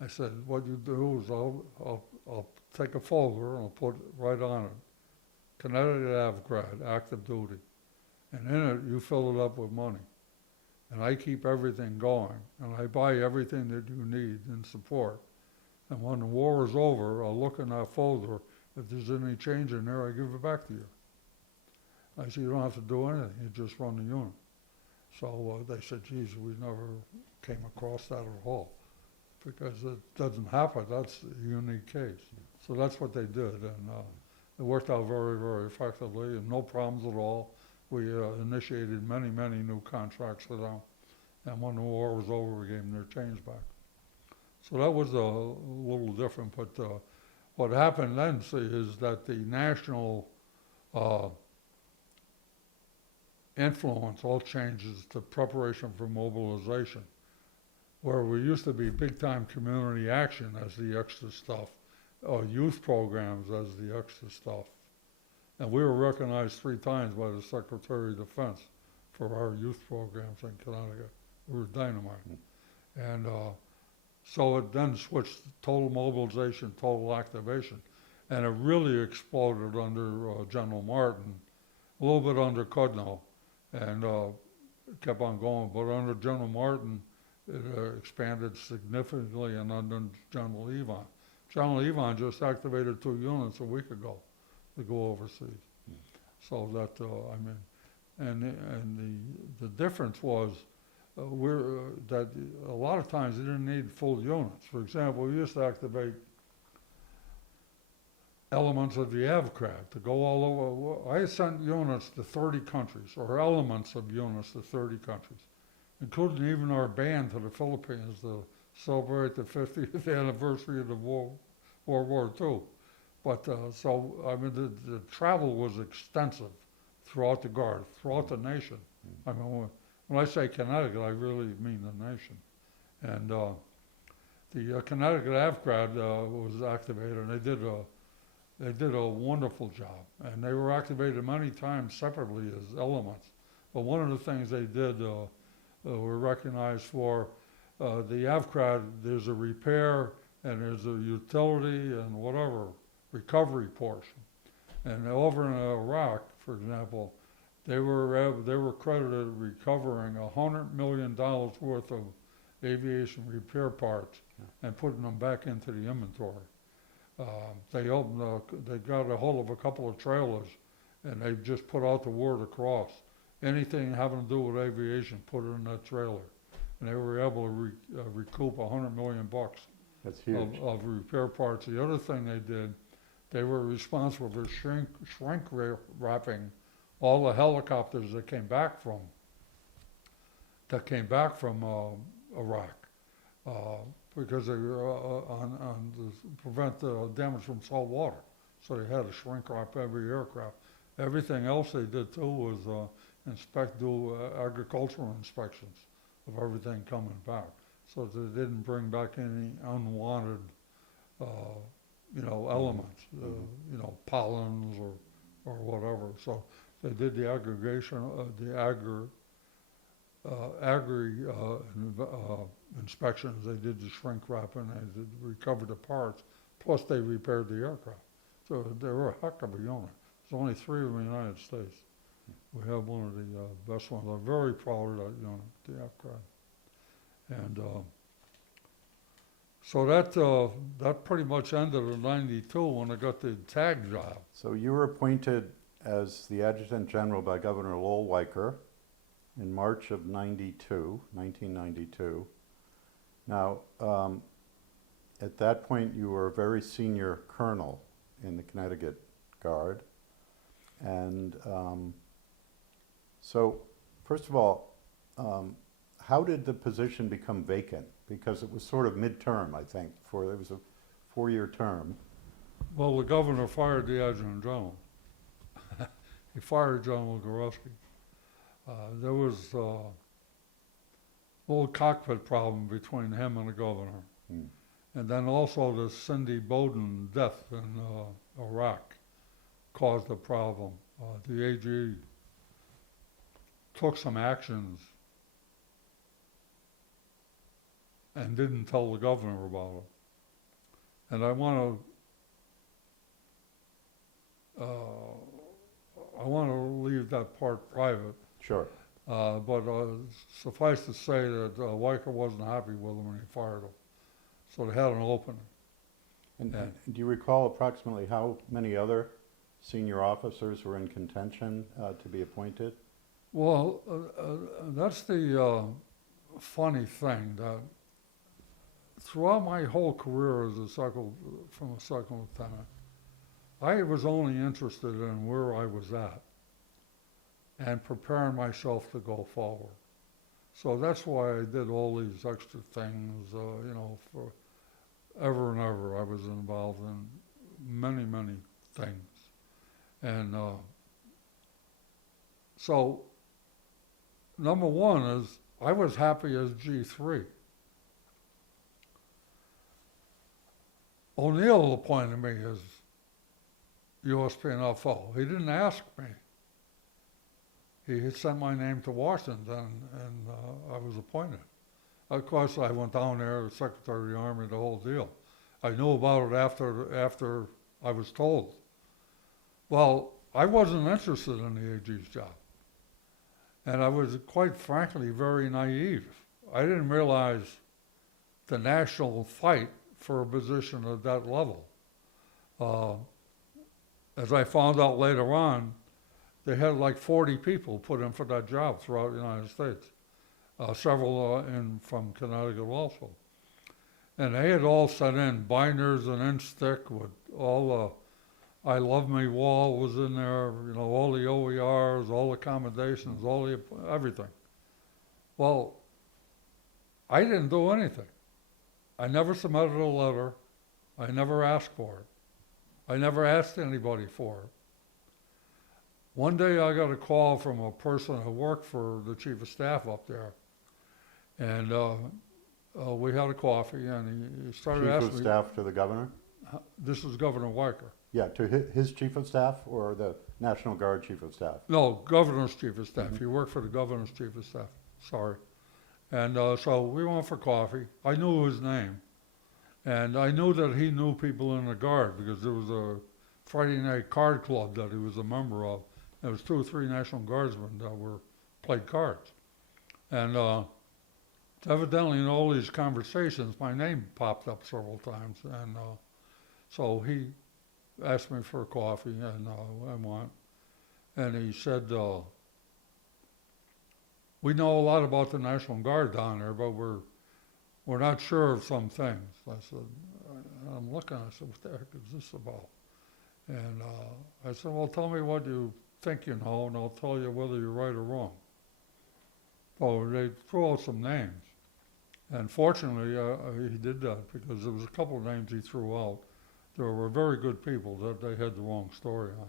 I said, what you do is I'll take a folder and I'll put right on it, Connecticut Avgrad, active duty. And in it, you fill it up with money. And I keep everything going. And I buy everything that you need in support. And when the war is over, I'll look in that folder. If there's any change in there, I give it back to you. I said, you don't have to do anything. You just run the unit. So they said, geez, we never came across that at all. Because it doesn't happen. That's a unique case. So that's what they did. And it worked out very, very effectively and no problems at all. We initiated many, many new contracts with them. And when the war was over, we gave them their change back. So that was a little different. But what happened then, see, is that the national influence all changes to preparation for mobilization. Where we used to be big-time community action as the extra stuff, or youth programs as the extra stuff. And we were recognized 3 times by the Secretary of Defense for our youth programs in Connecticut. We were dynamite. And so it then switched to total mobilization, total activation. And it really exploded under General Martin, a little bit under Cudno, and kept on going. But under General Martin, it expanded significantly, and under General Evon. General Evon just activated 2 units a week ago to go overseas. So that, and the difference was that a lot of times they didn't need full units. For example, we used to activate elements of the AVCRAD to go all over. I sent units to 30 countries, or elements of units to 30 countries, including even our band to the Philippines to celebrate the 50th anniversary of the World War II. But so, I mean, the travel was extensive throughout the Guard, throughout the nation. I mean, when I say Connecticut, I really mean the nation. And the Connecticut AVCRAD was activated, and they did a wonderful job. And they were activated many times separately as elements. But one of the things they did were recognized for the AVCRAD, there's a repair and there's a utility and whatever recovery portion. And over in Iraq, for example, they were credited recovering $100 million worth of aviation repair parts and putting them back into the inventory. They got a hold of a couple of trailers and they just put out the word across. Anything having to do with aviation, put it in that trailer. And they were able to recoup $100 million That's huge. of repair parts. The other thing they did, they were responsible for shrink wrapping all the helicopters that came back from Iraq, because they were to prevent the damage from salt water. So they had to shrink wrap every aircraft. Everything else they did too was do agricultural inspections of everything coming back, so that they didn't bring back any unwanted, elements, pollens or whatever. So they did the aggregation, inspections. They did the shrink wrapping. They did recover the parts. Plus, they repaired the aircraft. So they were a heck of a unit. There's only 3 in the United States. We have one of the best ones. I'm very proud of that unit, the AFCRAD. And so that pretty much ended in '92 when I got the TAG job. So you were appointed as the Adjutant General by Governor Lowell Weicker in March of 1992. Now, at that point, you were a very senior colonel in the Connecticut Guard. And so, first of all, how did the position become vacant? Because it was sort of midterm, I think, it was a 4-year term. Well, the governor fired the Adjutant General. He fired General Gorowski. There was a little cockpit problem between him and the governor. And then also the Cindy Bowden death in Iraq caused a problem. The AG took some actions and didn't tell the governor about it. And I want to leave that part private. Sure. But suffice to say that Weicker wasn't happy with him and he fired him. So they had an opening. And Yeah. do you recall approximately how many other senior officers were in contention to be appointed? Well, that's the funny thing, that throughout my whole career as a second lieutenant, I was only interested in where I was at and preparing myself to go forward. So that's why I did all these extra things, for ever and ever. I was involved in many, many things. And so, number one is I was happy as G3. O'Neill appointed me as USP&FO. He didn't ask me. He had sent my name to Washington, and I was appointed. Of course, I went down there as Secretary of the Army, the whole deal. I knew about it after I was told. Well, I wasn't interested in the AG's job. And I was, quite frankly, very naive. I didn't realize the national fight for a position at that level. As I found out later on, they had like 40 people put in for that job throughout the United States. Several from Connecticut also. And they had all sent in binders and inch thick with all the I Love Me wall was in there, all the OERs, all the accommodations, everything. Well, I didn't do anything. I never submitted a letter. I never asked for it. I never asked anybody for it. One day I got a call from a person who worked for the chief of staff up there. And we had a coffee, and he started asking me. Chief of staff to the governor? This is Governor Weicker. Yeah, to his chief of staff or the National Guard chief of staff? No, governor's chief of staff. He worked for the governor's chief of staff. Sorry. And so we went for coffee. I knew his name. And I knew that he knew people in the Guard because there was a Friday night card club that he was a member of. There was 2 or 3 National Guardsmen that played cards. And evidently in all these conversations, my name popped up several times. And so he asked me for a coffee, and I went. And he said, we know a lot about the National Guard down there, but we're not sure of some things. I said, I'm looking, I said, what the heck is this about? And I said, well, tell me what you think you know, and I'll tell you whether you're right or wrong. So they threw out some names. And fortunately, he did that because there was a couple of names he threw out. There were very good people that they had the wrong story on.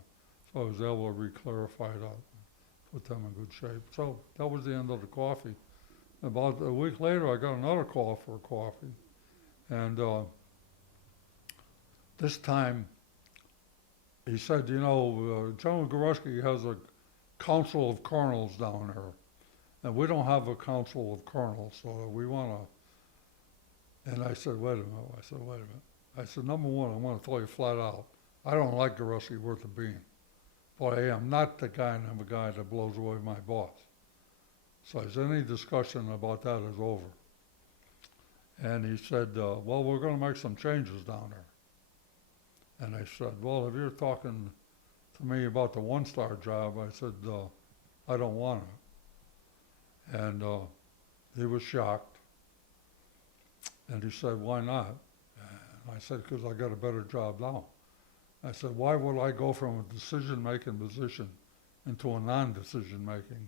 So I was able to re-clarify that, put them in good shape. So that was the end of the coffee. About a week later, I got another call for a coffee. And this time, he said, General Goreski has a council of colonels down there. And we don't have a council of colonels, so we want to. And I said, wait a minute. I said, number one, I want to tell you flat out, I don't like Goreski worth a bean. But I am not the kind of a guy that blows away my boss. So I said, any discussion about that is over. And he said, well, we're going to make some changes down there. And I said, well, if you're talking to me about the one-star job, I said, I don't want it. And he was shocked. And he said, why not? And I said, because I got a better job now. I said, why would I go from a decision-making position into a non-decision-making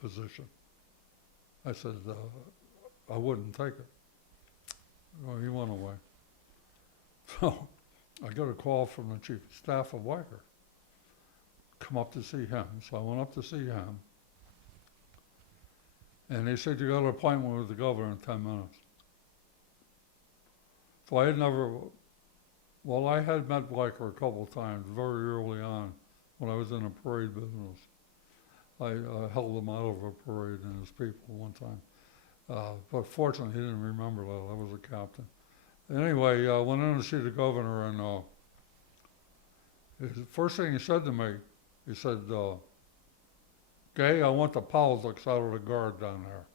position? I said, I wouldn't take it. Well, he went away. So I got a call from the chief of staff of Weicker. Come up to see him. So I went up to see him. And he said, you got an appointment with the governor in 10 minutes. So I had met Weicker a couple of times very early on when I was in the parade business. I held him out of a parade and his people one time. But fortunately, he didn't remember that. I was a captain. Anyway, I went in to see the governor, and the first thing he said to me, he said, Gay, I want the politics out of the Guard down there.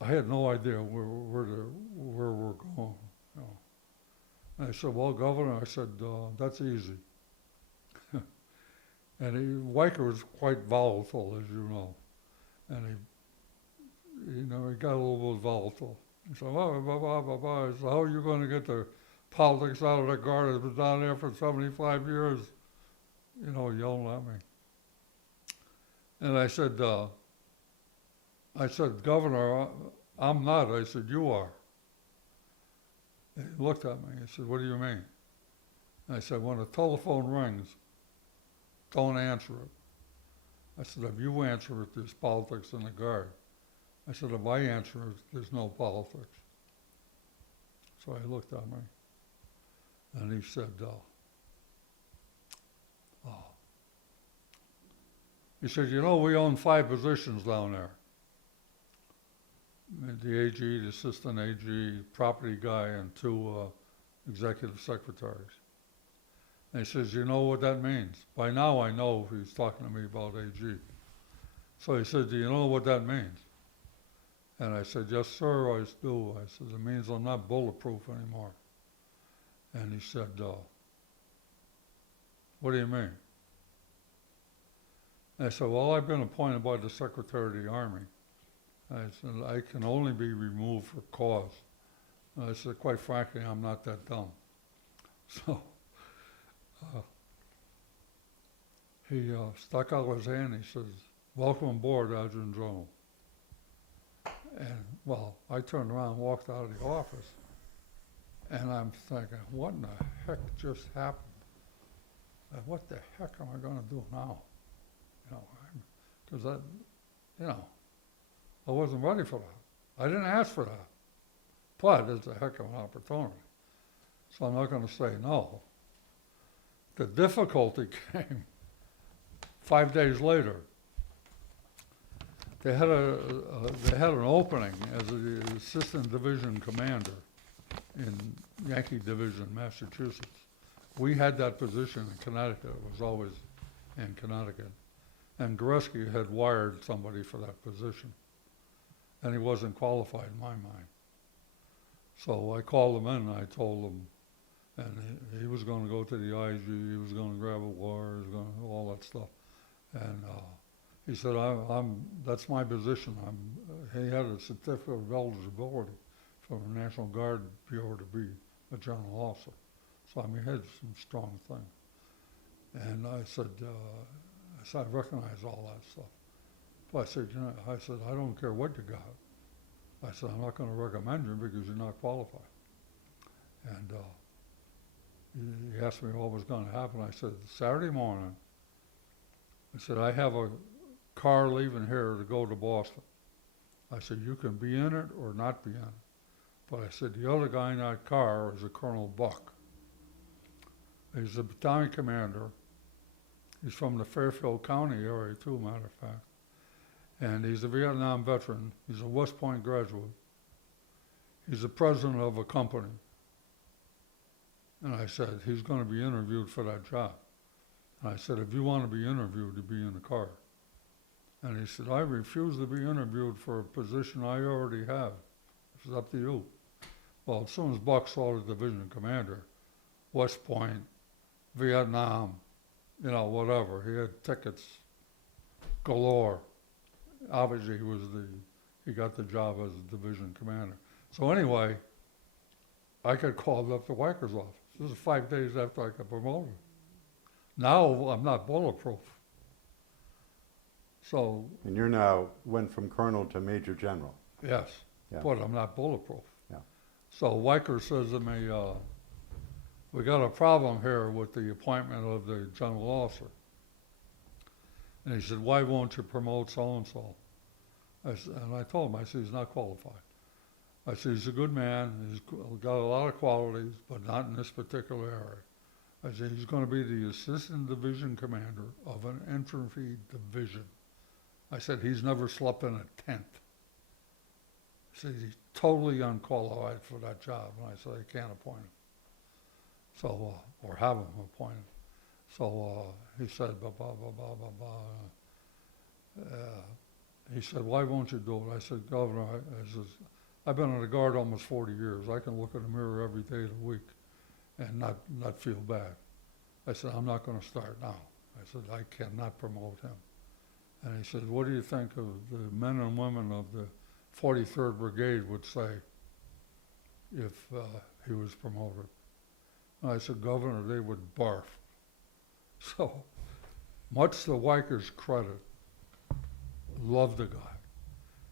I had no idea where we're going. You know. And I said, well, Governor, I said, that's easy. And Weicker was quite volatile, as you know. And he got a little bit volatile. He said, blah, blah, blah, blah, blah. I said, how are you going to get the politics out of the Guard that's been down there for 75 years? Yelling at me. And I said, Governor, I'm not. I said, you are. And he looked at me. He said, what do you mean? And I said, when the telephone rings, don't answer it. I said, if you answer it, there's politics in the Guard. I said, if I answer it, there's no politics. So he looked at me, and he said, he said, we own 5 positions down there. The AG, the assistant AG, property guy, and 2 executive secretaries. And he says, you know what that means? By now I know he's talking to me about AG. So he said, do you know what that means? And I said, yes, sir, I do. I said, it means I'm not bulletproof anymore. And he said, what do you mean? And I said, well, I've been appointed by the Secretary of the Army. I said, I can only be removed for cause. And I said, quite frankly, I'm not that dumb. So he stuck out his hand. He says, welcome aboard, Adjutant General. And, well, I turned around and walked out of the office. And I'm thinking, what in the heck just happened? What the heck am I going to do now? Because I wasn't ready for that. I didn't ask for that. But it's a heck of an opportunity. So I'm not going to say no. The difficulty came 5 days later. They had an opening as an assistant division commander in Yankee Division, Massachusetts. We had that position in Connecticut. It was always in Connecticut. And Goreski had wired somebody for that position. And he wasn't qualified in my mind. So I called him in and I told him, and he was going to go to the IG, he was going to grab a lawyer, he was going to do all that stuff. And he said, that's my position. He had a certificate of eligibility from the National Guard Bureau to be a general officer. So he had some strong things. And I said, I recognize all that stuff. But I said, I don't care what you got. I said, I'm not going to recommend you because you're not qualified. And he asked me what was going to happen. I said, Saturday morning, I said, I have a car leaving here to go to Boston. I said, you can be in it or not be in it. But I said, the other guy in that car is a Colonel Buck. He's a battalion commander. He's from the Fairfield County area too, matter of fact. And he's a Vietnam veteran. He's a West Point graduate. He's the president of a company. And I said, he's going to be interviewed for that job. And I said, if you want to be interviewed, you be in the car. And he said, I refuse to be interviewed for a position I already have. It's up to you. Well, as soon as Buck saw the division commander, West Point, Vietnam, whatever, he had tickets galore. Obviously, he got the job as a division commander. So anyway, I got called up to Weicker's office. This is 5 days after I got promoted. Now I'm not bulletproof. So. And you now went from colonel to major general. Yes, yeah. But I'm not bulletproof. Yeah. So Weicker says to me, we got a problem here with the appointment of the general officer. And he said, why won't you promote so-and-so? And I told him, I said, he's not qualified. I said, he's a good man, he's got a lot of qualities, but not in this particular area. I said, he's going to be the assistant division commander of an infantry division. I said, he's never slept in a tent. He said, he's totally unqualified for that job. And I said, I can't appoint him. So, or have him appointed. So he said, blah, blah, blah, blah, blah, blah. He said, why won't you do it? I said, Governor, I says, I've been on the Guard almost 40 years. I can look in the mirror every day of the week and not feel bad. I said, I'm not going to start now. I said, I cannot promote him. And he said, what do you think of the men and women of the 43rd Brigade would say if he was promoted? And I said, Governor, they would barf. So, much to Weiker's credit, loved the guy.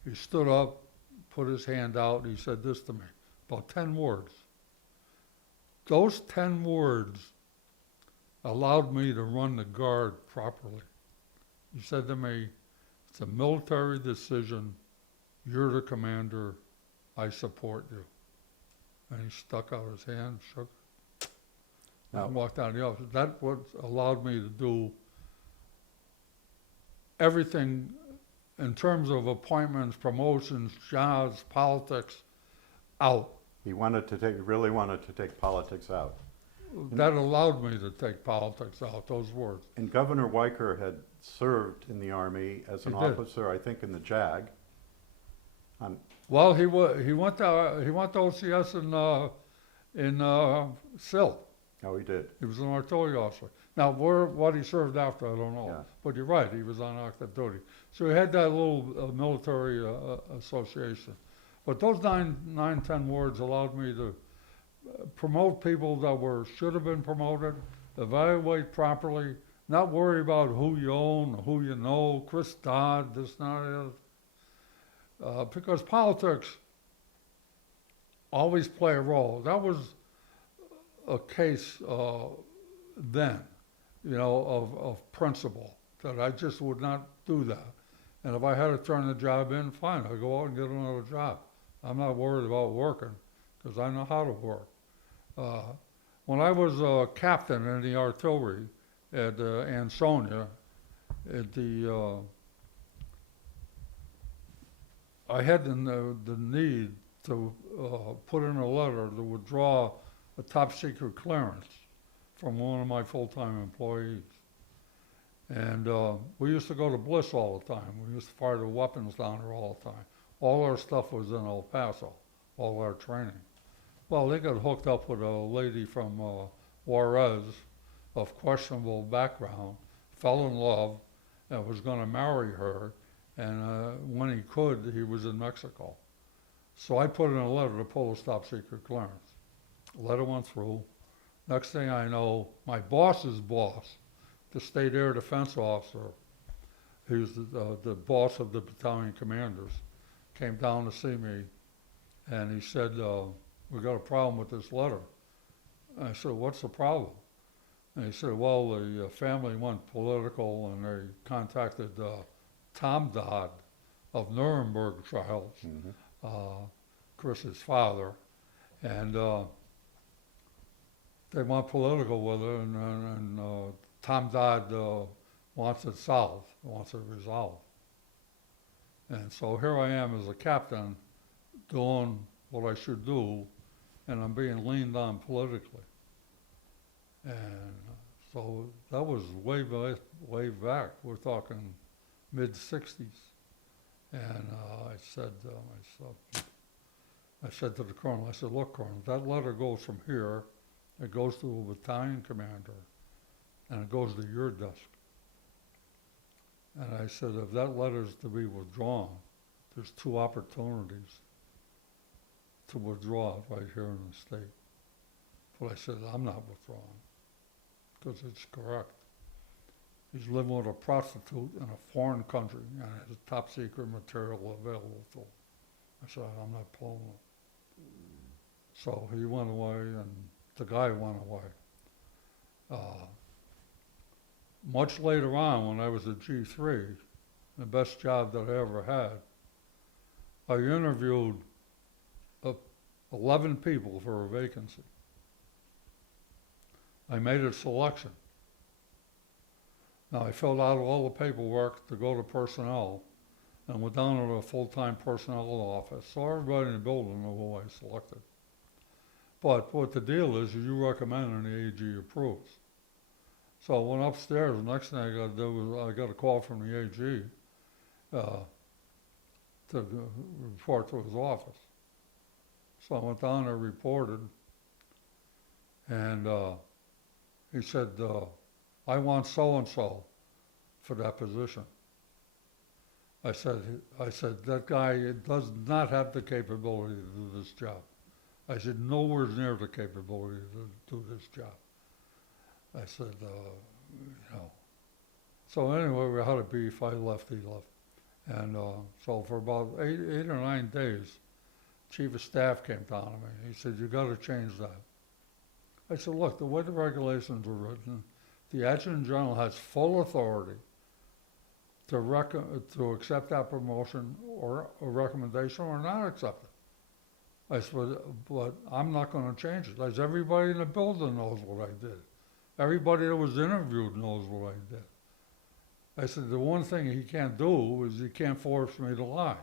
He stood up, put his hand out, and he said this to me, about 10 words. Those 10 words allowed me to run the Guard properly. He said to me, it's a military decision. You're the commander. I support you. And he stuck out his hand, shook, and walked down the office. That what allowed me to do everything in terms of appointments, promotions, jobs, politics, out. He really wanted to take politics out. That allowed me to take politics out, those words. And Governor Weicker had served in the Army as an He did. officer, I think, in the JAG. Well, he went to OCS in SIL. Oh, he did. He was an artillery officer. Now, what he served after, I don't know. Yeah. But you're right, he was on active duty. So he had that little military association. But those 10 words allowed me to promote people that should have been promoted, evaluate properly, not worry about who you own, who you know, Chris Dodd, this, not that. Because politics always play a role. That was a case then, of principle, that I just would not do that. And if I had to turn the job in, fine, I'll go out and get another job. I'm not worried about working because I know how to work. When I was a captain in the artillery at Ansonia, I had the need to put in a letter to withdraw a top secret clearance from one of my full-time employees. And we used to go to Bliss all the time. We used to fire the weapons down there all the time. All our stuff was in El Paso, all our training. Well, they got hooked up with a lady from Juarez of questionable background, fell in love, and was going to marry her. And when he could, he was in Mexico. So I put in a letter to pull a top secret clearance. The letter went through. Next thing I know, my boss's boss, the state air defense officer, he was the boss of the battalion commanders, came down to see me, and he said, we got a problem with this letter. And I said, what's the problem? And he said, well, the family went political, and they contacted Tom Dodd of Nuremberg trials, Chris's father, and they went political with it, and Tom Dodd wants it solved, wants it resolved. And so here I am as a captain doing what I should do, and I'm being leaned on politically. And so that was way back. We're talking mid-'60s. And I said to the colonel, I said, look, Colonel, that letter goes from here, it goes to a battalion commander, and it goes to your desk. And I said, if that letter is to be withdrawn, there's 2 opportunities to withdraw it right here in the state. But I said, I'm not withdrawing, because it's correct. He's living with a prostitute in a foreign country and has top secret material available to him. I said, I'm not pulling it. So he went away, and the guy went away. Much later on, when I was at G3, the best job that I ever had, I interviewed 11 people for a vacancy. I made a selection. Now, I filled out all the paperwork to go to personnel and went down to the full-time personnel office. So everybody in the building knew who I selected. But what the deal is you recommend and the AG approves. So I went upstairs. The next thing I got to do was I got a call from the AG to report to his office. So I went down there, reported, and he said, I want so-and-so for that position. I said, that guy does not have the capability to do this job. I said, nowhere near the capability to do this job. I said, you know. So anyway, we had a beef. I left, he left. And so for about eight or 9 days, Chief of Staff came down to me. He said, you got to change that. I said, look, the way the regulations are written, the Adjutant General has full authority to accept that promotion or a recommendation or not accept it. I said, but I'm not going to change it. I said, everybody in the building knows what I did. Everybody that was interviewed knows what I did. I said, the one thing he can't do is he can't force me to lie.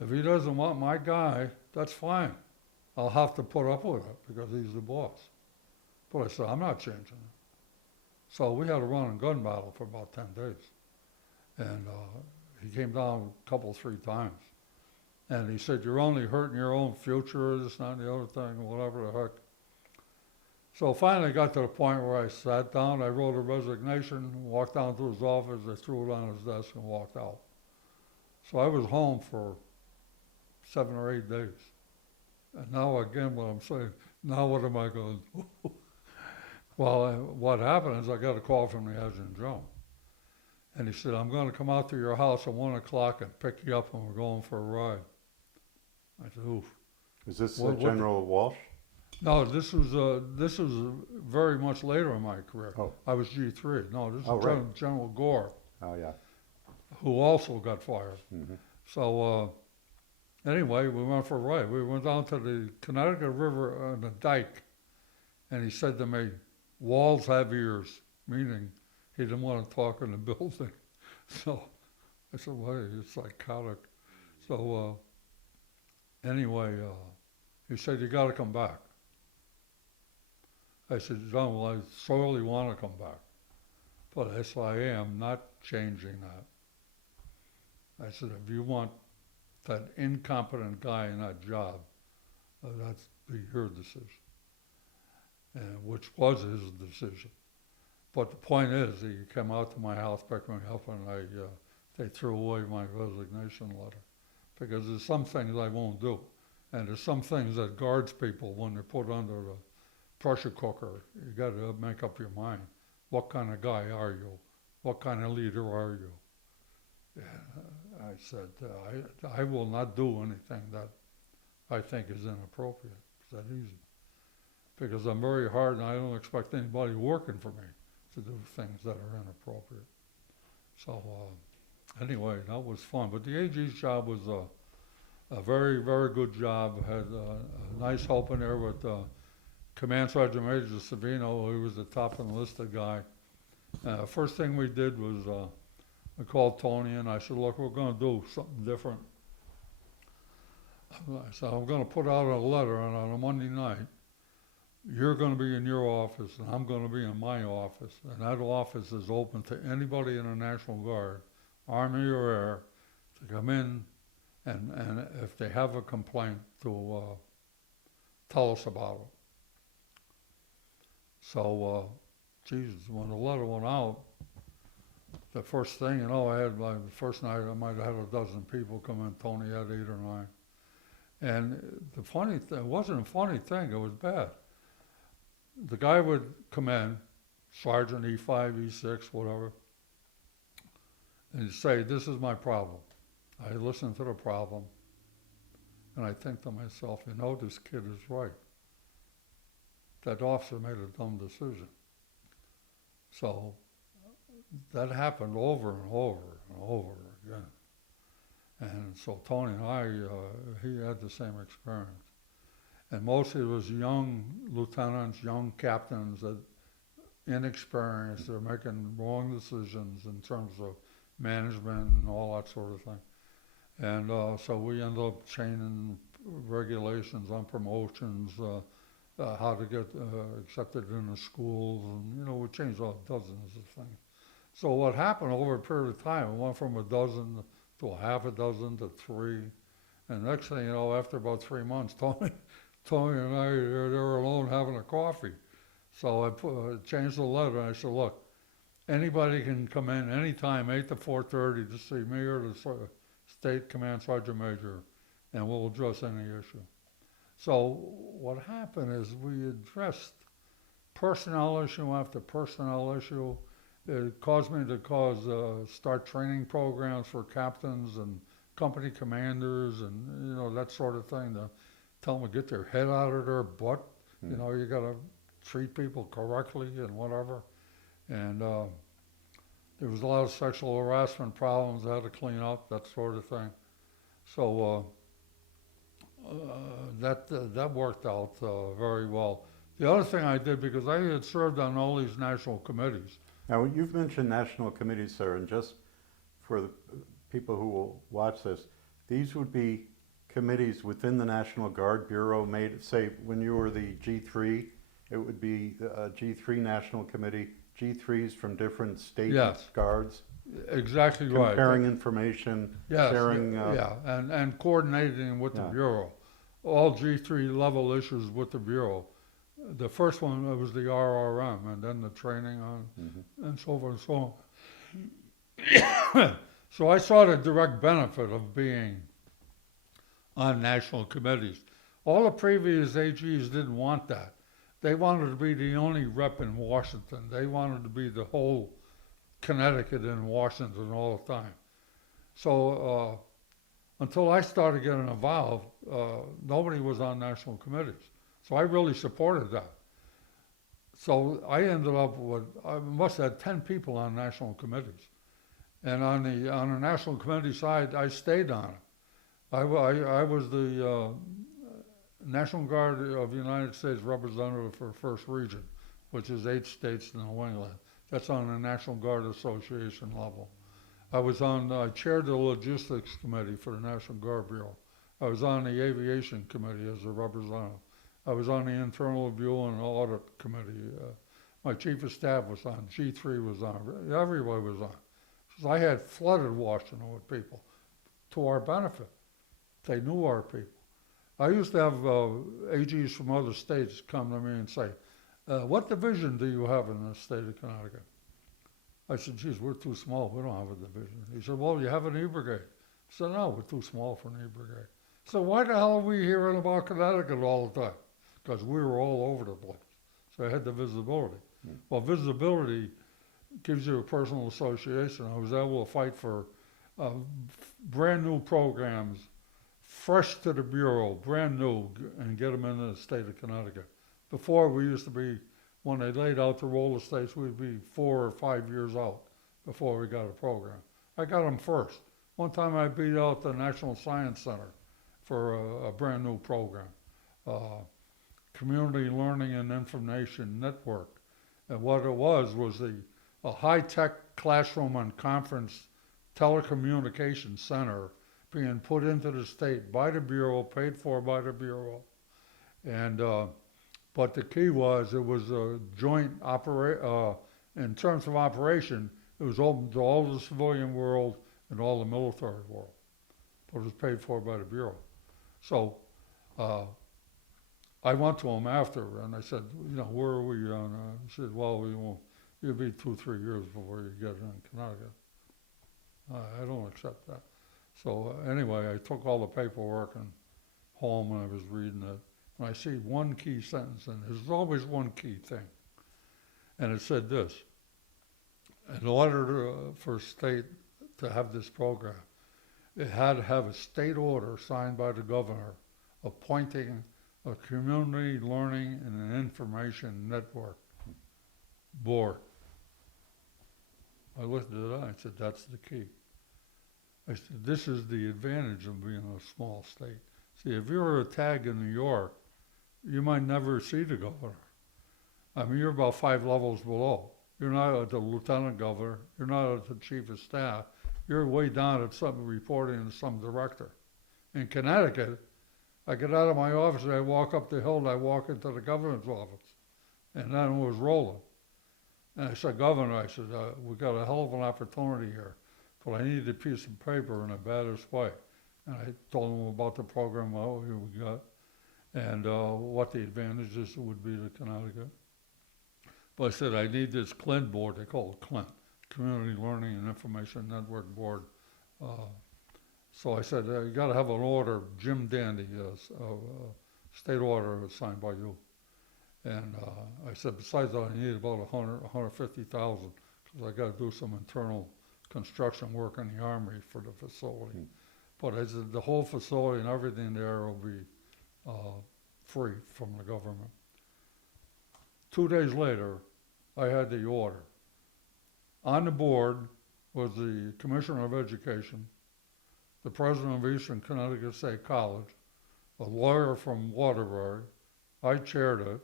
If he doesn't want my guy, that's fine. I'll have to put up with it because he's the boss. But I said, I'm not changing it. So we had a run and gun battle for about 10 days. And he came down a couple, 3 times. And he said, you're only hurting your own future, this, that, and the other thing, whatever the heck. So finally I got to the point where I sat down, I wrote a resignation, walked down to his office, I threw it on his desk and walked out. So I was home for 7 or 8 days. And now again, what I'm saying, now what am I going to do? Well, what happened is I got a call from the Adjutant General. And he said, I'm going to come out to your house at 1 o'clock and pick you up and we're going for a ride. I said, oof. Is this General Walsh? No, this was very much later in my career. Oh. I was G3. No, this is right. General Gore, Oh, yeah. who also got fired. Mm-hmm. So anyway, we went for a ride. We went down to the Connecticut River on the dike, and he said to me, walls have ears, meaning he didn't want to talk in the building. So I said, well, it's psychotic. So anyway, he said, you got to come back. I said, John, well, I sorely want to come back. But I said, I am not changing that. I said, if you want that incompetent guy in that job, that's your decision. And which was his decision. But the point is, he came out to my house, picked me up, and they threw away my resignation letter. Because there's some things I won't do. And there's some things that guards people, when they're put under the pressure cooker, you got to make up your mind. What kind of guy are you? What kind of leader are you? And I said, I will not do anything that I think is inappropriate. It's that easy. Because I'm very hard and I don't expect anybody working for me to do things that are inappropriate. So anyway, that was fun. But the AG's job was a very, very good job. I had a nice help in there with Command Sergeant Major Savino, who was the top enlisted guy. First thing we did was I called Tony and I said, look, we're going to do something different. I said, I'm going to put out a letter, and on a Monday night, you're going to be in your office and I'm going to be in my office. And that office is open to anybody in the National Guard, Army or Air, to come in and if they have a complaint to tell us about it. So, Jesus, when the letter went out, the first thing, you know, the first night I might have had a dozen people come in. Tony had 8 or 9. And the funny thing, it wasn't a funny thing, it was bad. The guy would come in, Sergeant E5, E6, whatever, and he'd say, this is my problem. I listen to the problem, and I think to myself, you know, this kid is right. That officer made a dumb decision. So that happened over and over and over again. And so Tony and I, he had the same experience. And mostly it was young lieutenants, young captains that inexperienced. They're making wrong decisions in terms of management and all that sort of thing. And so we end up changing regulations on promotions, how to get accepted in the schools, and we changed all dozens of things. So what happened over a period of time, it went from a dozen to a half a dozen to three, and next thing you know, after about 3 months, Tony and I, they were alone having a coffee. So I changed the letter, and I said, look, anybody can come in anytime, 8 to 4:30, to see me or the State Command Sergeant Major, and we'll address any issue. So what happened is we addressed personnel issue after personnel issue. It caused me to start training programs for captains and company commanders and that sort of thing, to tell them to get their head out of their butt. You got to treat people correctly and whatever. And there was a lot of sexual harassment problems I had to clean up, that sort of thing. So that worked out very well. The other thing I did, because I had served on all these national committees. Now, you've mentioned national committees, sir, and just for the people who will watch this, these would be committees within the National Guard Bureau made, say, when you were the G3, it would be a G3 National Committee, G3s from different state guards. Exactly right. Comparing information, sharing. And coordinating with the Bureau. All G3 level issues with the Bureau. The first one was the RRM, and then the training on, and so forth and so on. So I saw the direct benefit of being on national committees. All the previous AGs didn't want that. They wanted to be the only rep in Washington. They wanted to be the whole Connecticut in Washington all the time. So until I started getting involved, nobody was on national committees. So I really supported that. So I ended up with, I must have had 10 people on national committees. And on the national committee side, I stayed on it. I was the National Guard of the United States representative for First Region, which is 8 states in New England. That's on the National Guard Association level. I chaired the logistics committee for the National Guard Bureau. I was on the aviation committee as a representative. I was on the internal review and audit committee. My chief of staff was on. G3 was on. Everybody was on. So I had flooded Washington with people to our benefit. They knew our people. I used to have AGs from other states come to me and say, what division do you have in the state of Connecticut? I said, geez, we're too small. We don't have a division. He said, well, you have an E-Brigade. I said, no, we're too small for an E-Brigade. So why the hell are we hearing about Connecticut all the time? Because we were all over the place. So I had the visibility. Well, visibility gives you a personal association. I was able to fight for brand new programs, fresh to the Bureau, brand new, and get them into the state of Connecticut. Before, we used to be, when they laid out the roller states, we'd be 4 or 5 years out before we got a program. I got them first. One time I beat out the National Science Center for a brand new program. Community Learning and Information Network. And what it was a high-tech classroom and conference telecommunications center being put into the state by the Bureau, paid for by the Bureau. And but the key was it was a joint in terms of operation, it was open to all the civilian world and all the military world. But it was paid for by the Bureau. So I went to him after, and I said, where are we on? He said, well, you'll be 2-3 years before you get in Connecticut. I don't accept that. So anyway, I took all the paperwork and home, and I was reading it, and I see one key sentence, and there's always one key thing. And it said this: in order for state to have this program, it had to have a state order signed by the governor appointing a community learning and an information network board. I looked at it and I said, that's the key. I said, this is the advantage of being a small state. See, if you were a tag in New York, you might never see the governor. I mean, you're about 5 levels below. You're not at the lieutenant governor. You're not at the chief of staff. You're way down at some reporting to some director. In Connecticut, I get out of my office and I walk up the hill and I walk into the governor's office. And then it was rolling. And I said, Governor, I said, we got a hell of an opportunity here, but I need a piece of paper in the baddest way. And I told him about the program we got and what the advantages would be to Connecticut. But I said, I need this CLINT board, they call it CLINT, Community Learning and Information Network Board. So I said, you got to have an order, Jim Dandy, state order signed by you. And I said, besides that, I need about 150,000 because I got to do some internal construction work in the Army for the facility. But I said, the whole facility and everything there will be free from the government. 2 days later, I had the order. On the board was the Commissioner of Education, the President of Eastern Connecticut State College, a lawyer from Waterbury. I chaired it,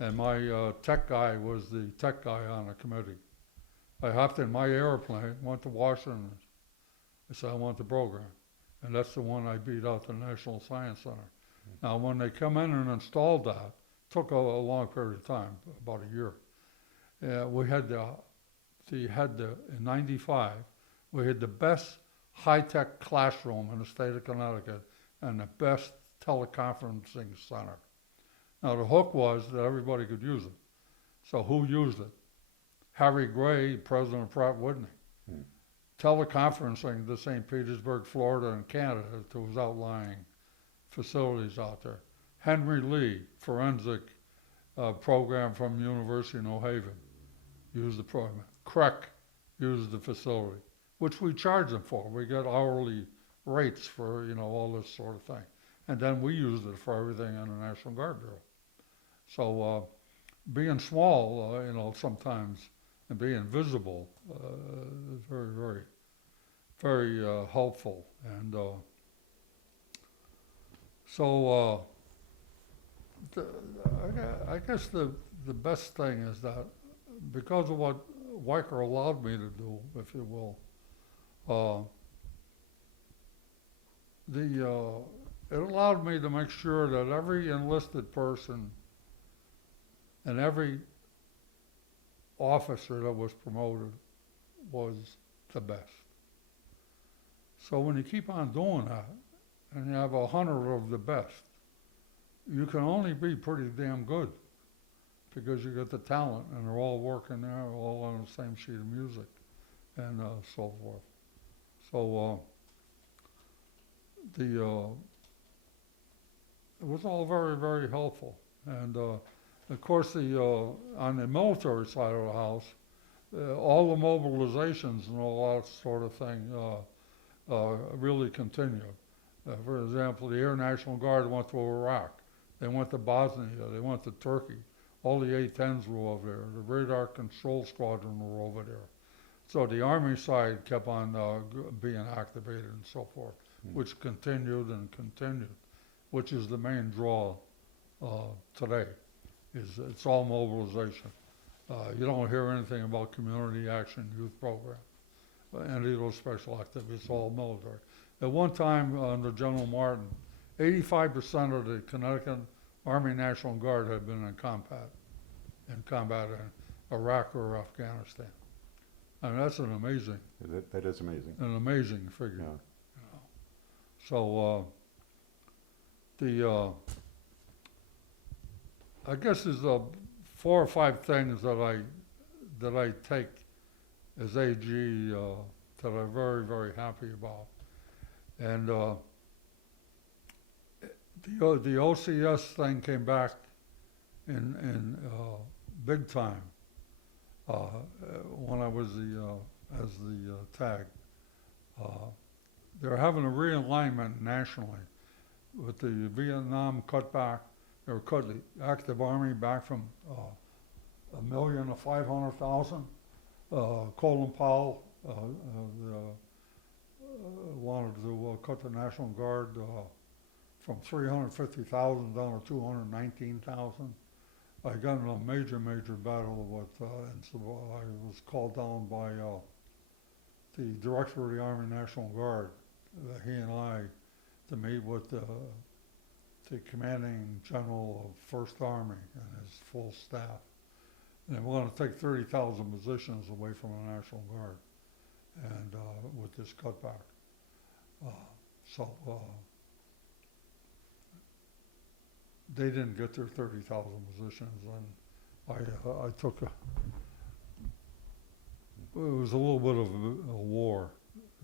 and my tech guy was the tech guy on the committee. I hopped in my airplane, went to Washington. I said, I want the program. And that's the one I beat out the National Science Center. Now, when they come in and installed that, took a long period of time, about a year. We had in '95, we had the best high-tech classroom in the state of Connecticut and the best teleconferencing center. Now, the hook was that everybody could use it. So who used it? Harry Gray, president of Pratt Whitney. Teleconferencing to St. Petersburg, Florida, and Canada to his outlying facilities out there. Henry Lee, forensic program from University of New Haven, used the program. Creck used the facility, which we charge them for. We get hourly rates for, all this sort of thing. And then we used it for everything in the National Guard Bureau. So being small, sometimes, and being visible is very, very, very helpful. And so I guess the best thing is that because of what Weicker allowed me to do, if you will, it allowed me to make sure that every enlisted person and every officer that was promoted was the best. So when you keep on doing that, and you have 100 of the best, you can only be pretty damn good because you get the talent and they're all working there, all on the same sheet of music and so forth. So it was all very, very helpful. And of course, on the military side of the house, all the mobilizations and all that sort of thing really continued. For example, the Air National Guard went to Iraq. They went to Bosnia. They went to Turkey. All the A-10s were over there. The Radar Control Squadron were over there. So the Army side kept on being activated and so forth, which continued and continued, which is the main draw today. It's all mobilization. You don't hear anything about community action youth program, any of those special activities. It's all military. At one time under General Martin, 85% of the Connecticut Army National Guard had been in combat in Iraq or Afghanistan. I mean, that's an amazing. That is amazing. An amazing figure. Yeah. So I guess there's 4 or 5 things that I take as AG that I'm very, very happy about. And the OCS thing came back in big time when I was as the tag. They're having a realignment nationally with the Vietnam cutback. They were cut the active army back from 1,000,000 to 500,000. Colin Powell wanted to cut the National Guard from 350,000 down to 219,000. I got in a major battle with, and so I was called down by the director of the Army National Guard, he and I, to meet with the commanding general of First Army and his full staff. And they want to take 30,000 positions away from the National Guard, and with this cutback. So they didn't get their 30,000 positions, and I took it was a little bit of a war.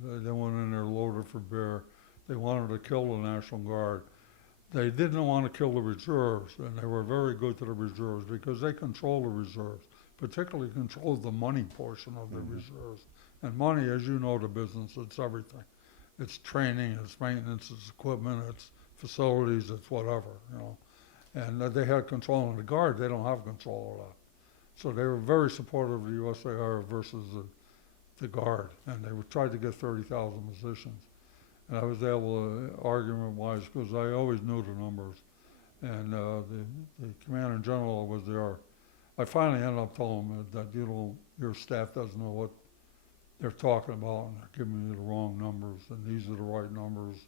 They went in there loaded for bear. They wanted to kill the National Guard. They didn't want to kill the reserves, and they were very good to the reserves because they control the reserves, particularly control the money portion of the reserves. And money, as you know, the business, it's everything. It's training, it's maintenance, it's equipment, it's facilities, it's whatever, you know. And they had control of the Guard. They don't have control of that. So they were very supportive of the USAR versus the Guard, and they tried to get 30,000 positions. And I was able to, argument-wise, because I always knew the numbers, and the Commander General was there. I finally ended up telling him that your staff doesn't know what they're talking about, and they're giving you the wrong numbers, and these are the right numbers,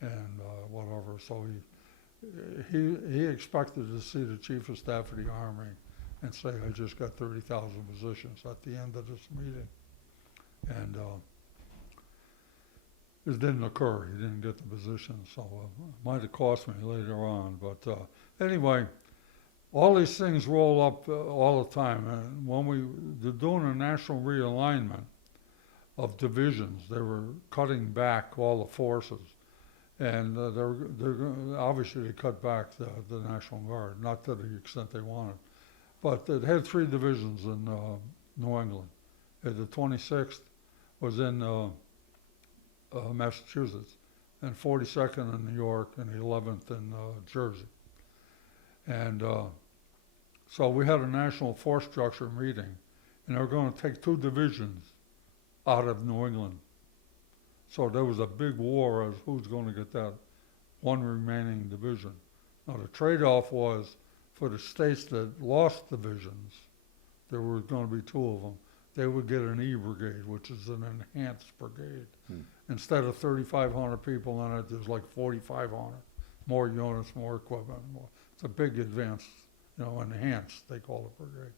and whatever. So he expected to see the Chief of Staff of the Army and say, I just got 30,000 positions at the end of this meeting. And it didn't occur. He didn't get the position, so it might have cost me later on. But anyway, all these things roll up all the time. And when they're doing a national realignment of divisions, they were cutting back all the forces. And they're obviously they cut back the National Guard, not to the extent they wanted. But they had 3 divisions in New England. The 26th was in Massachusetts, and 42nd in New York, and the 11th in Jersey. And so we had a national force structure meeting, and they were going to take 2 divisions out of New England. So there was a big war as who's going to get that one remaining division. Now the trade-off was for the states that lost divisions, there were going to be 2 of them, they would get an E brigade, which is an enhanced brigade. Instead of 3,500 people in it, there's like 4,500. More units, more equipment. It's a big advance, enhanced, they call it brigade.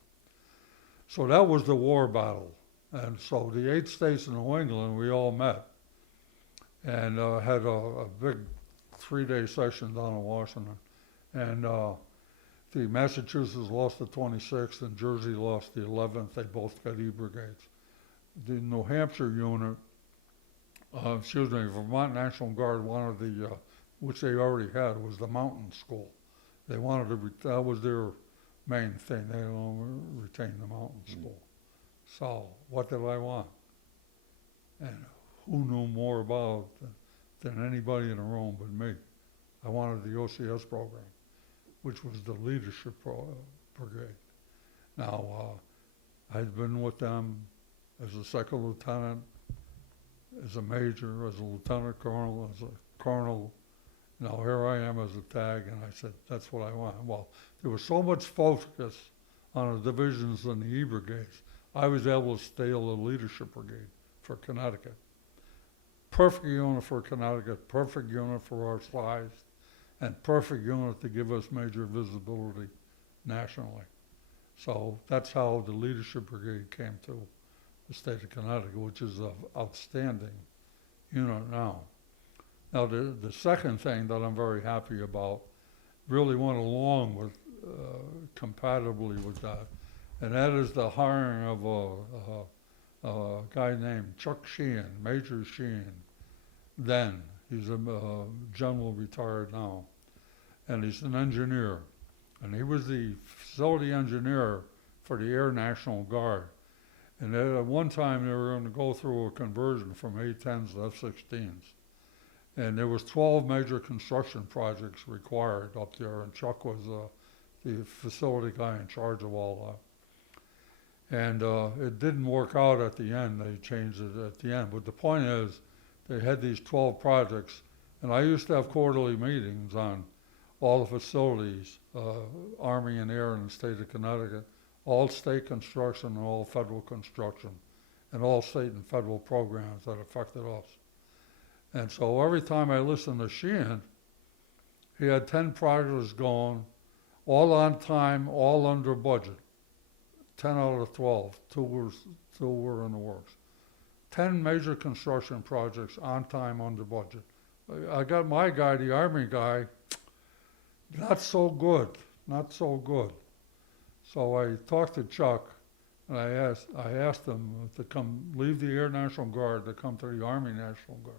So that was the war battle. And so the 8 states in New England, we all met and had a big 3-day session down in Washington. And the Massachusetts lost the 26th and Jersey lost the 11th. They both got E brigades. The New Hampshire unit, Vermont National Guard wanted which they already had, was the mountain school. They wanted to, that was their main thing. They don't retain the mountain school. So what did I want? And who knew more about it than anybody in the room but me? I wanted the OCS program, which was the leadership brigade. Now, I'd been with them as a second lieutenant, as a major, as a lieutenant colonel, as a colonel. Now here I am as a tag, and I said, that's what I want. Well, there was so much focus on the divisions and the E brigades, I was able to steal the leadership brigade for Connecticut. Perfect unit for Connecticut, perfect unit for our size, and perfect unit to give us major visibility nationally. So that's how the leadership brigade came to the state of Connecticut, which is an outstanding unit now. Now the second thing that I'm very happy about really went along with, compatibly with that, and that is the hiring of a guy named Chuck Sheehan, Major Sheehan. Then he's a general retired now, and he's an engineer, and he was the facility engineer for the Air National Guard. And at one time they were going to go through a conversion from A-10s to F-16s, and there was 12 major construction projects required up there, and Chuck was the facility guy in charge of all that. And it didn't work out at the end. They changed it at the end. But the point is, they had these 12 projects, and I used to have quarterly meetings on, all the facilities, Army and Air in the state of Connecticut, all state construction and all federal construction, and all state and federal programs that affected us. And so every time I listened to Sheehan, he had 10 projects going, all on time, all under budget. 10 out of 12, two were in the works. 10 major construction projects on time, under budget. I got my guy, the Army guy, not so good. So I talked to Chuck, and I asked him to come, leave the Air National Guard to come to the Army National Guard.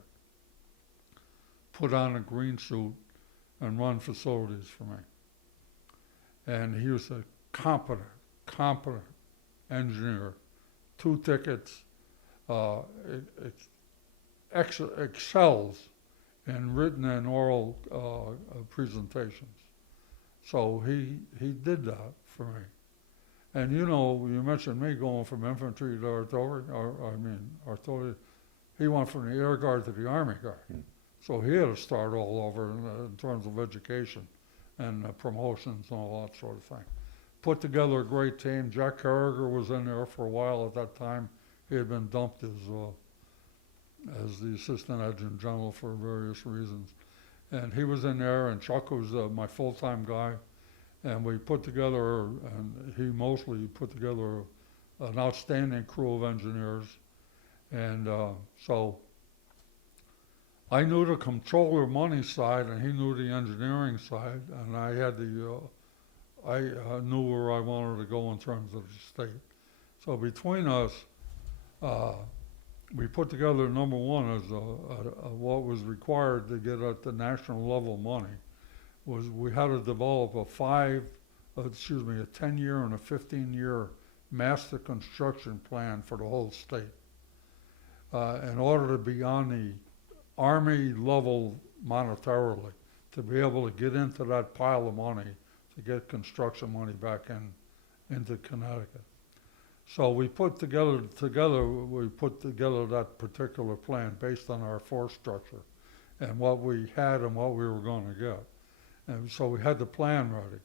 Put on a green suit and run facilities for me. And he was a competent engineer. 2 tickets, excels in written and oral presentations. So he did that for me. And you mentioned me going from infantry to artillery, artillery. He went from the Air Guard to the Army Guard. So he had to start all over in terms of education and promotions and all that sort of thing. Put together a great team. Jack Carragher was in there for a while at that time. He had been dumped as the assistant adjutant general for various reasons. And he was in there, and Chuck was my full-time guy. And we put together, and he mostly put together an outstanding crew of engineers. And so I knew the controller money side, and he knew the engineering side, and I had I knew where I wanted to go in terms of the state. So between us, we put together, number one, as what was required to get at the national level money, was we had to develop a 10-year and a 15-year master construction plan for the whole state in order to be on the Army level monetarily, to be able to get into that pile of money to get construction money back into Connecticut. So we put together that particular plan based on our force structure and what we had and what we were going to get. And so we had the plan ready.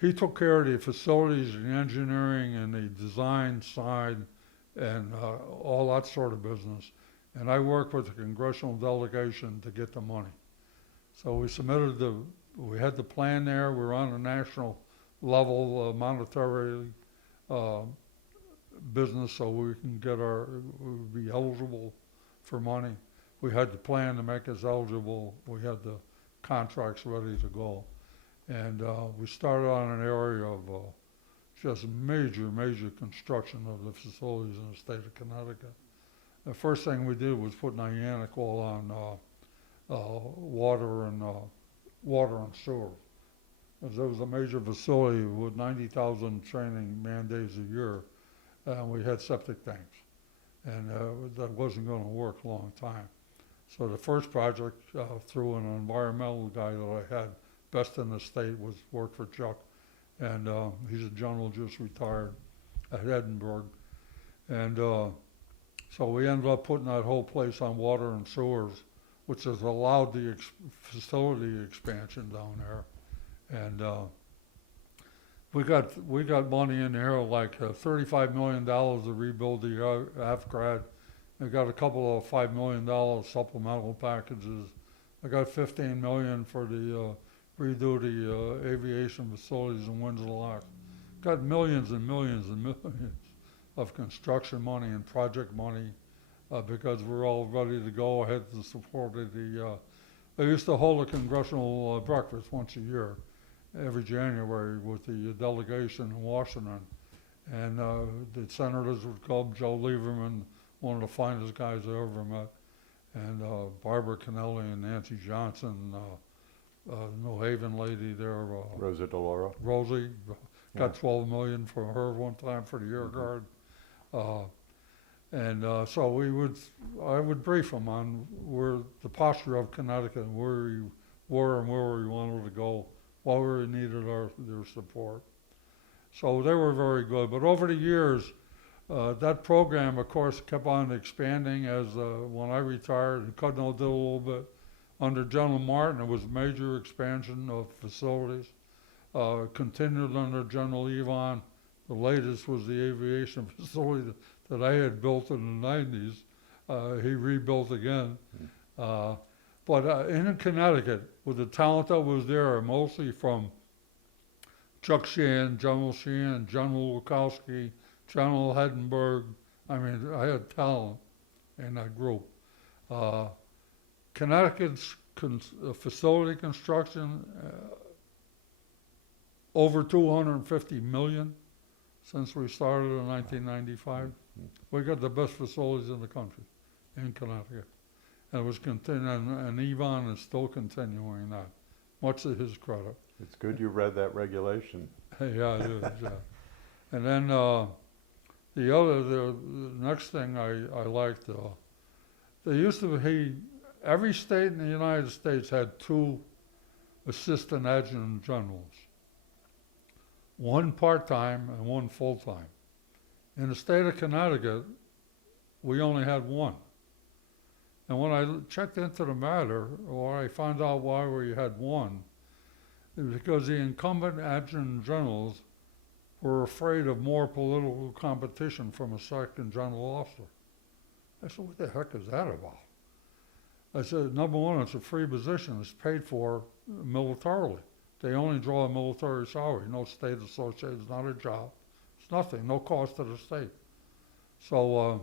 He took care of the facilities and the engineering and the design side and all that sort of business. And I worked with the congressional delegation to get the money. So we had the plan there. We were on a national level monetary business, so we would be eligible for money. We had the plan to make us eligible. We had the contracts ready to go. And we started on an area of just major construction of the facilities in the state of Connecticut. The first thing we did was put Niantic on water and sewer. There was a major facility with 90,000 training man days a year, and we had septic tanks. And that wasn't going to work a long time. So the first project, through an environmental guy that I had, best in the state, was work for Chuck. And he's a general just retired at Edinburgh. And so we ended up putting that whole place on water and sewers, which has allowed the facility expansion down there. And we got money in there, like $35 million to rebuild the AFGRAD. I got a couple of $5 million supplemental packages. I got $15 million for the redo the aviation facilities in Windsor. Got millions and millions and millions of construction money and project money because we're all ready to go ahead to support the. They used to hold a congressional breakfast once a year, every January, with the delegation in Washington, and the senators would come. Joe Lieberman, one of the finest guys I ever met, and Barbara Kennelly and Nancy Johnson, New Haven lady there. Rosa DeLauro. Rosie, got $12 million for her one time for the Air Guard. So I would brief them on where the posture of Connecticut and where we were and where we wanted to go, what we needed their support. So they were very good. But over the years, that program, of course, kept on expanding as when I retired, Cudno did a little bit Under General Martin, there was major expansion of facilities. Continued under General Evon. The latest was the aviation facility that I had built in the 90s. He rebuilt again. But in Connecticut, with the talent that was there, mostly from Chuck Sheehan, General Lukowski, General Heddenberg, I mean, I had talent in that group. Connecticut's facility construction, over 250 million since we started in 1995. We got the best facilities in the country, in Connecticut. And it was continuing, and Evon is still continuing that, much to his credit. It's good you read that regulation. Yeah, it is, yeah. And then the next thing I liked, they used to be, every state in the United States had 2 assistant adjutant generals, 1 part-time and 1 full-time. In the state of Connecticut, we only had 1. And when I checked into the matter, or I found out why we had 1, it was because the incumbent adjutant generals were afraid of more political competition from a second general officer. I said, what the heck is that about? I said, number one, it's a free position. It's paid for militarily. They only draw a military salary. No state associated. It's not a job. It's nothing. No cost to the state. So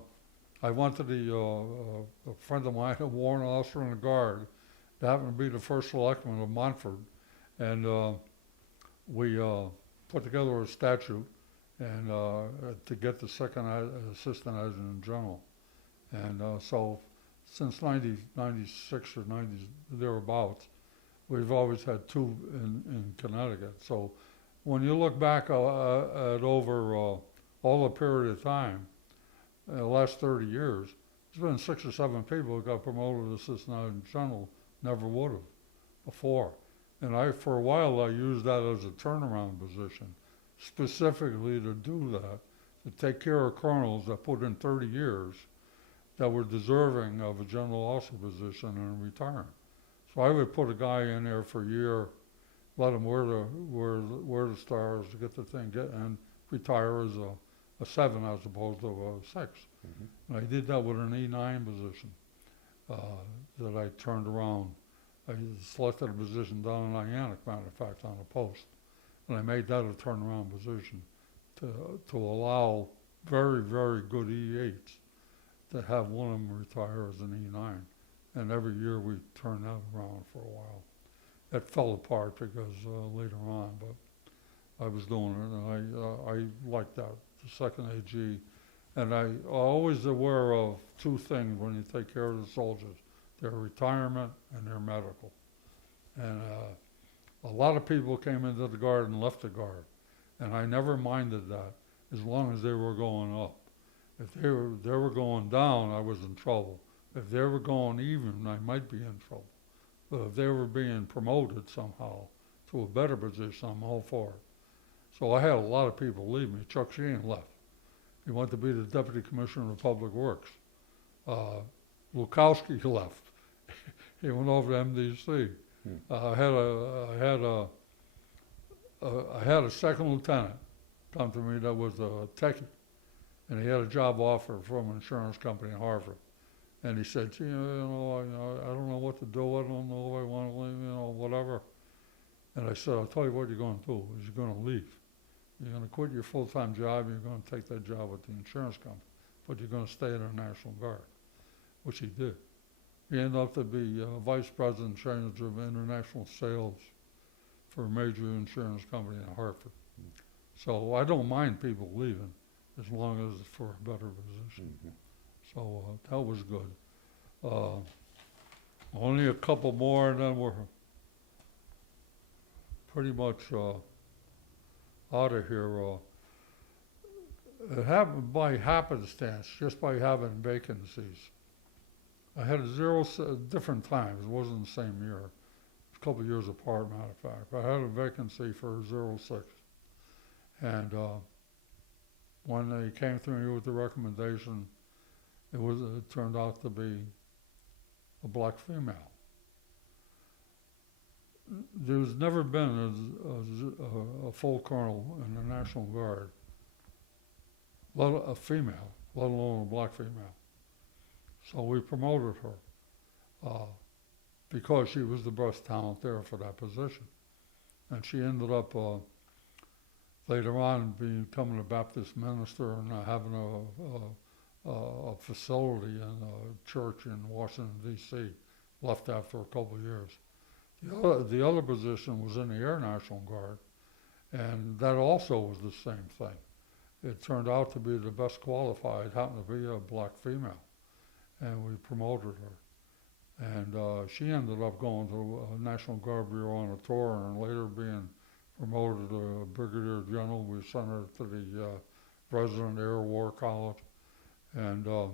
I went to a friend of mine, a warrant officer in the Guard, that happened to be the first selectman of Montford, and we put together a statute and to get the second assistant adjutant general. And so since 96 or 90 thereabouts, we've always had 2 in Connecticut. So when you look back at over all the period of time, the last 30 years, there's been 6 or 7 people who got promoted to assistant adjutant general, never would have before. And for a while, I used that as a turnaround position, specifically to do that, to take care of colonels that put in 30 years that were deserving of a general officer position and retiring. So I would put a guy in there for a year, let him wear the stars to get the thing, and retire as a 7 as opposed to a 6. Mm-hmm. And I did that with an E9 position that I turned around. I selected a position down in Niantic, matter of fact, on a post. And I made that a turnaround position to allow very, very good E8s to have one of them retire as an E9. And every year we turned that around for a while. It fell apart because later on, but I was doing it, and I liked that, the second AG. And I always aware of 2 things when you take care of the soldiers: their retirement and their medical. And a lot of people came into the Guard and left the Guard, and I never minded that as long as they were going up. If they were going down, I was in trouble. If they were going even, I might be in trouble. But if they were being promoted somehow to a better position, I'm all for it. So I had a lot of people leave me. Chuck Sheehan left. He went to be the Deputy Commissioner of Public Works. Lukowski left. He went over to MDC. I had a second lieutenant come to me that was a techie, and he had a job offer from an insurance company in Harvard. And he said, gee, I don't know what to do. I don't know if I want to leave, whatever. And I said, I'll tell you what you're going to do is you're going to leave. You're going to quit your full-time job. You're going to take that job with the insurance company, but you're going to stay in the National Guard, which he did. He ended up to be vice president in charge of international sales for a major insurance company in Hartford. So I don't mind people leaving as long as it's for a better position. Mm-hmm. So that was good. Only a couple more, and then we're pretty much out of here. It happened by happenstance, just by having vacancies. I had 0 different times. It wasn't the same year. A couple of years apart, matter of fact. I had a vacancy for 06. And when they came to me with the recommendation, it turned out to be a black female. there's never been a full colonel in the National Guard, let a female, let alone a black female. So we promoted her because she was the best talent there for that position. And she ended up later on becoming a Baptist minister and having a facility in a church in Washington, D.C., left after a couple of years. The other position was in the Air National Guard, and that also was the same thing. It turned out to be the best qualified, happened to be a black female, and we promoted her. And she ended up going to a National Guard Bureau on a tour and later being promoted to Brigadier General. We sent her to the Resident Air War College, and the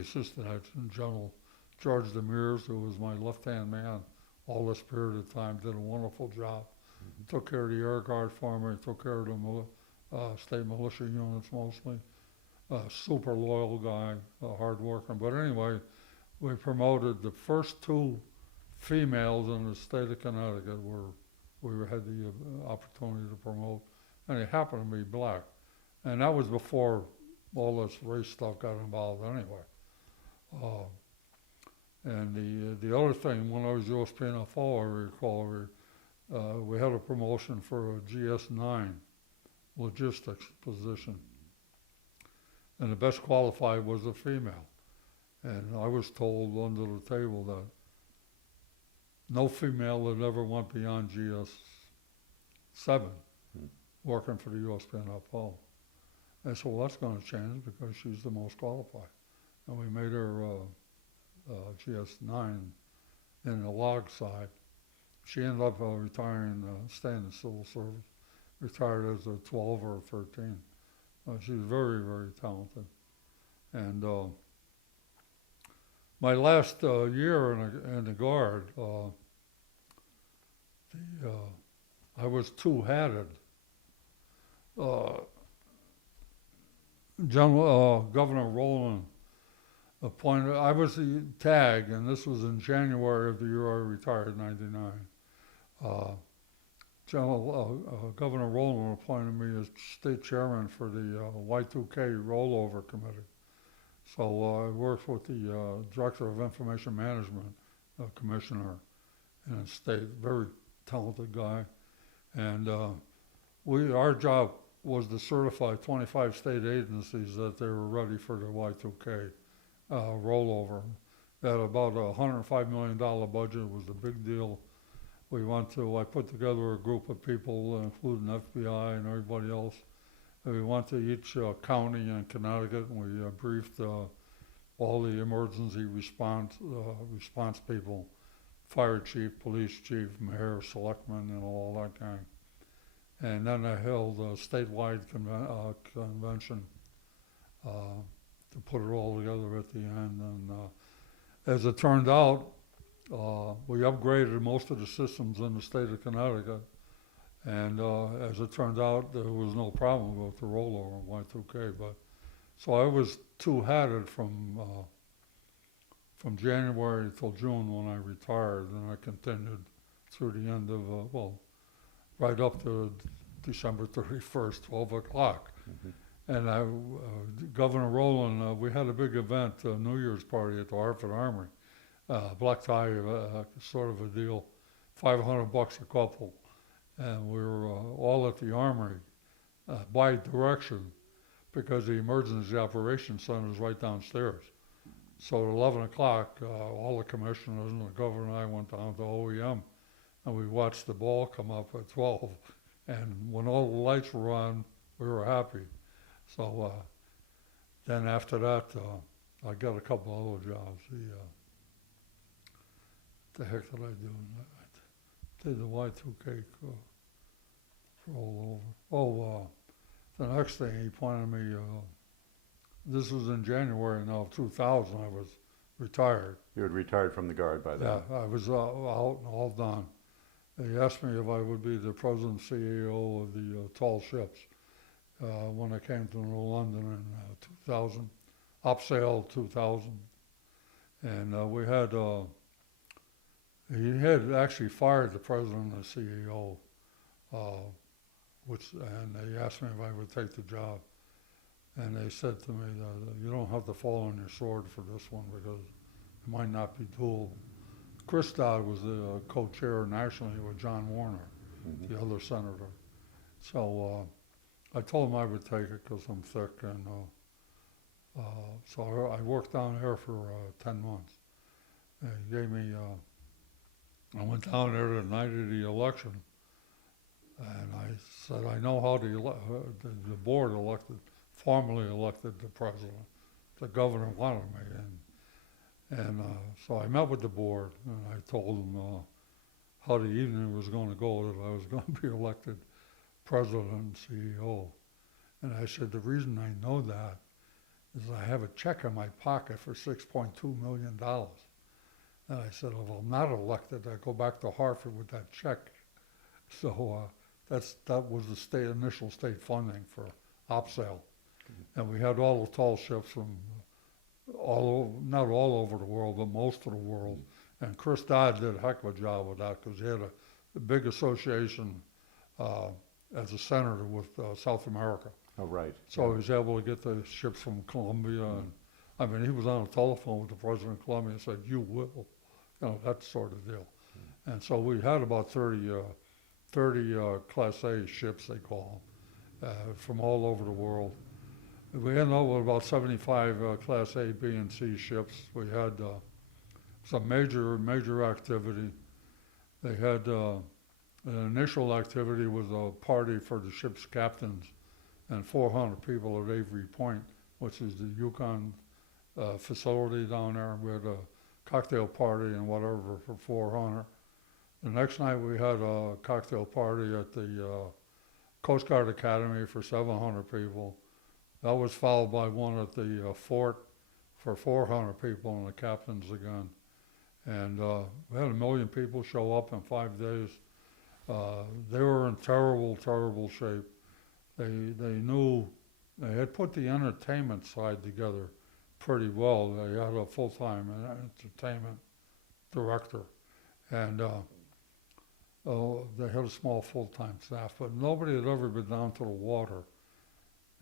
Assistant Adjutant General George Demers, who was my left-hand man all this period of time, did a wonderful job. Mm-hmm. Took care of the Air Guard for me, took care of the state militia units mostly. Super loyal guy, hard working. But anyway, we promoted the first two females in the state of Connecticut we had the opportunity to promote, and they happened to be black. And that was before all this race stuff got involved anyway. And the other thing, when I was USPNFO, I recall we had a promotion for a GS-9 logistics position. And the best qualified was a female. And I was told under the table that no female had ever went beyond GS-7 working for the USPNFO. And so well, that's going to change because she's the most qualified. And we made her GS-9 in the log side. She ended up retiring, staying in the civil service, retired as a 12 or 13. She was very, very talented. And my last year in the Guard, I was two-hatted. Governor Rowland appointed, I was the tag, and this was in January of the year I retired in 99. Governor Rowland appointed me as state chairman for the Y2K rollover committee. So I worked with the director of information management, commissioner in the state, very talented guy. And our job was to certify 25 state agencies that they were ready for the Y2K rollover. They had about a $105 million budget. It was a big deal. I put together a group of people, including FBI and everybody else. We went to each county in Connecticut, and we briefed all the emergency response people, fire chief, police chief, mayor, selectmen, and all that kind. And then I held a statewide convention to put it all together at the end. And as it turned out, we upgraded most of the systems in the state of Connecticut. And as it turned out, there was no problem with the rollover of Y2K. So I was two-hatted from January till June when I retired, and I continued through the end of, right up to December 31st, 12 o'clock. Mm-hmm. And Governor Rowland, we had a big event, a New Year's party at the Hartford Armory, black tie sort of a deal, $500 a couple. And we were all at the Armory by direction because the Emergency Operations Center is right downstairs. So at 11 o'clock, all the commissioners and the governor and I went down to OEM, and we watched the ball come up at 12. And when all the lights were on, we were happy. So then after that, I got a couple other jobs. The heck did I do? I did the Y2K rollover. The next thing he appointed me, this was in January now of 2000, I was retired. You had retired from the Guard by then? Yeah, I was out and all done. He asked me if I would be the president and CEO of the tall ships when I came to New London in 2000, Opsail 2000. And we had He had actually fired the president and the CEO, and they asked me if I would take the job. And they said to me that you don't have to fall on your sword for this one because it might not be dual. Chris Dodd was the co-chair nationally with John Warner, the other senator. So I told him I would take it because I'm thick, and so I worked down there for 10 months. And he gave me, I went down there the night of the election, and I said, I know how the board formally elected the president. The governor wanted me, and so I met with the board, and I told them how the evening was going to go, that I was going to be elected president and CEO. And I said, the reason I know that is I have a check in my pocket for $6.2 million. And I said, if I'm not elected, I go back to Hartford with that check. So that was the initial state funding for OPSAIL. And we had all the tall ships from not all over the world, but most of the world. And Chris Dodd did a heck of a job with that because he had a big association as a senator with South America. Oh, right. So he was able to get the ships from Colombia. And I mean, he was on the telephone with the president of Colombia and said, you will, that sort of deal. And so we had about 30 Class A ships, they call them, from all over the world. We ended up with about 75 Class A, B, and C ships. We had some major activity. They had an initial activity was a party for the ship's captains and 400 people at Avery Point, which is the Yukon facility down there. We had a cocktail party and whatever for 400. The next night we had a cocktail party at the Coast Guard Academy for 700 people. That was followed by one at the fort for 400 people and the captains again. And we had 1 million people show up in 5 days. They were in terrible, terrible shape. They knew, they had put the entertainment side together pretty well. They had a full-time entertainment director. And they had a small full-time staff, but nobody had ever been down to the water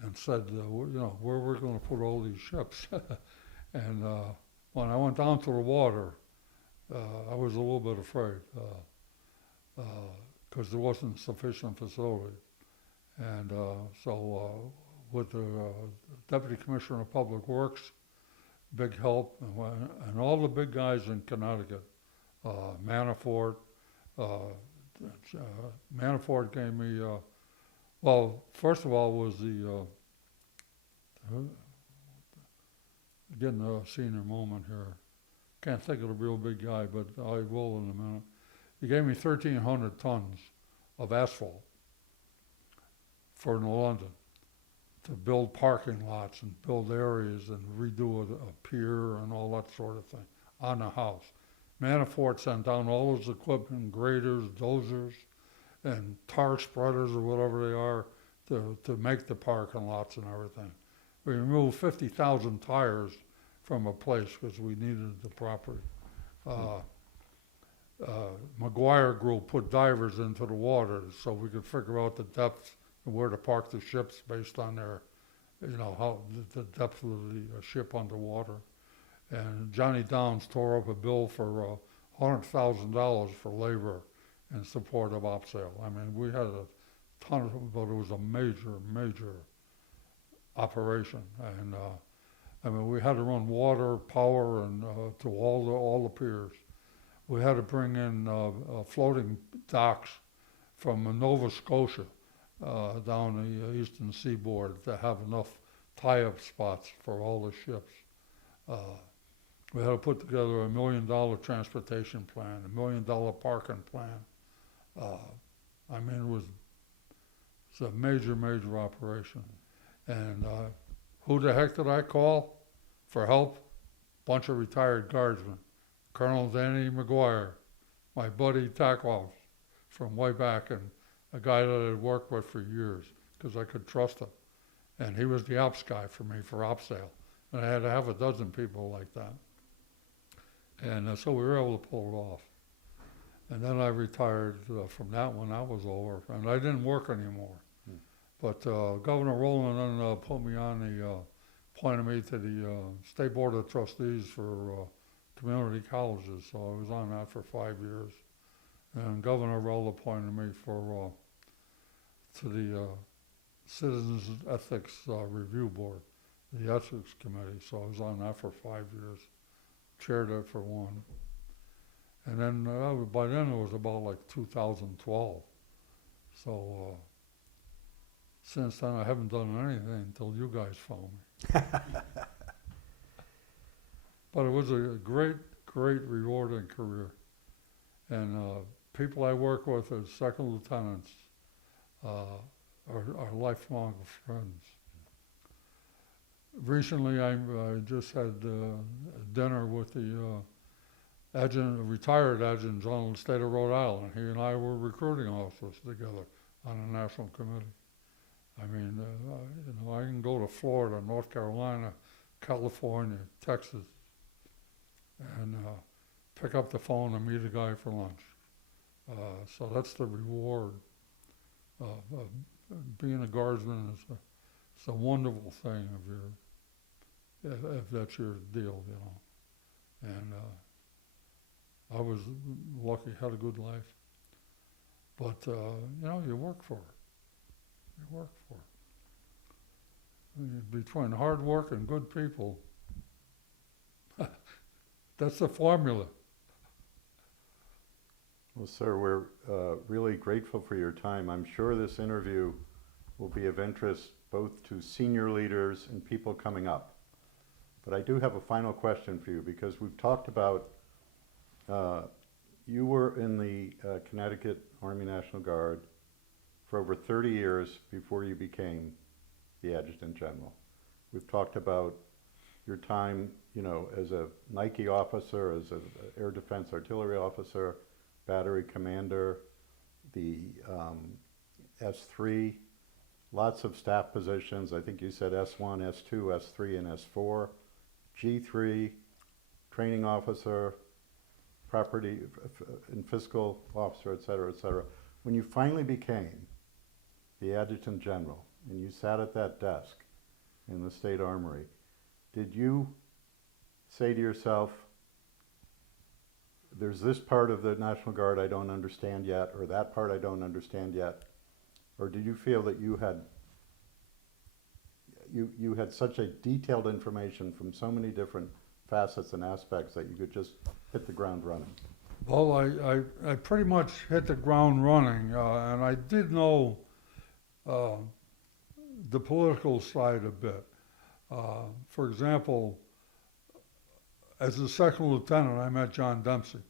and said, where we're going to put all these ships. And when I went down to the water, I was a little bit afraid because there wasn't sufficient facility. And so with the Deputy Commissioner of Public Works, big help, and all the big guys in Connecticut, Manafort gave me, well, first of all was getting a senior moment here. Can't think of the real big guy, but I will in a minute. He gave me 1,300 tons of asphalt for London to build parking lots and build areas and redo a pier and all that sort of thing on the house. Manafort sent down all his equipment, graders, dozers, and tar spreaders or whatever they are to make the parking lots and everything. We removed 50,000 tires from a place because we needed the property. McGuire Group put divers into the water so we could figure out the depth and where to park the ships based on their, how the depth of the ship underwater. And Johnny Downs tore up a bill for $100,000 for labor in support of OPSAIL. I mean, we had a ton of them, but it was a major operation. And I mean, we had to run water, power, and to all the piers. We had to bring in floating docks from Nova Scotia down the eastern seaboard to have enough tie-up spots for all the ships. We had to put together $1 million transportation plan, $1 million parking plan. I mean, it's a major operation. And who the heck did I call for help? Bunch of retired guardsmen. Colonel Danny McGuire, my buddy Takov from way back, and a guy that I had worked with for years because I could trust him. And he was the ops guy for me for OPSAIL. And I had to have a dozen people like that. And so we were able to pull it off. And then I retired from that when that was over, and I didn't work anymore. Hmm. But Governor Rowland then put me on appointed me to the State Board of Trustees for community colleges, so I was on that for 5 years. And Governor Rowell appointed me to the Citizens Ethics Review Board, the Ethics Committee, so I was on that for 5 years, chaired it for 1. And then by then it was about like 2012. So since then I haven't done anything until you guys found me. But it was a great, great rewarding career. And people I work with as second lieutenants are lifelong friends. Recently I just had dinner with the retired adjutant general of the state of Rhode Island. He and I were recruiting officers together on a national committee. I mean, I can go to Florida, North Carolina, California, Texas, and pick up the phone and meet a guy for lunch. So that's the reward. Being a guardsman is it's a wonderful thing if that's your deal, And I was lucky, had a good life. But, you work for it. You work for it. Between hard work and good people, that's the formula. Well, sir, we're really grateful for your time. I'm sure this interview will be of interest both to senior leaders and people coming up. But I do have a final question for you, because we've talked about you were in the Connecticut Army National Guard for over 30 years before you became the Adjutant General. We've talked about your time, as a Nike officer, as an Air Defense Artillery officer, battery commander, the S3, lots of staff positions. I think you said S1, S2, S3, and S4, G3, training officer, property and fiscal officer, et cetera, et cetera. When you finally became the Adjutant General and you sat at that desk in the State Armory, did you say to yourself, there's this part of the National Guard I don't understand yet, or that part I don't understand yet? Or did you feel that you had such a detailed information from so many different facets and aspects that you could just hit the ground running? Well, I pretty much hit the ground running, and I did know the political side a bit. For example, as a second lieutenant, I met John Dempsey,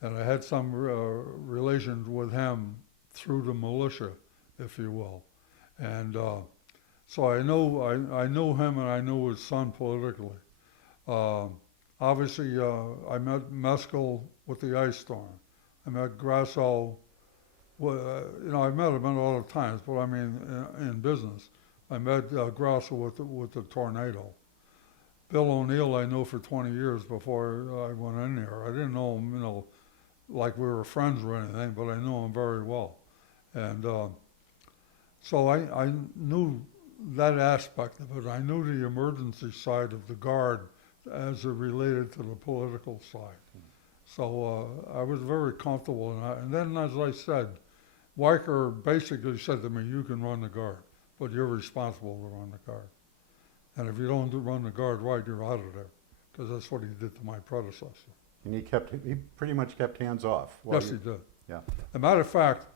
and I had some relations with him through the militia, if you will. And so I knew him, and I knew his son politically. Obviously, I met Meskel with the ice storm. I met Grasso. I met him a lot of times, but I mean, in business. I met Grasso with the tornado. Bill O'Neill I knew for 20 years before I went in there. I didn't know him, like we were friends or anything, but I knew him very well. And so I knew that aspect of it. I knew the emergency side of the Guard as it related to the political side. So I was very comfortable in that. And then, as I said, Weicker basically said to me, you can run the Guard, but you're responsible to run the Guard. And if you don't run the Guard right, you're out of there, because that's what he did to my predecessor. And he pretty much kept hands off. Yes, he did. Yeah. As a matter of fact,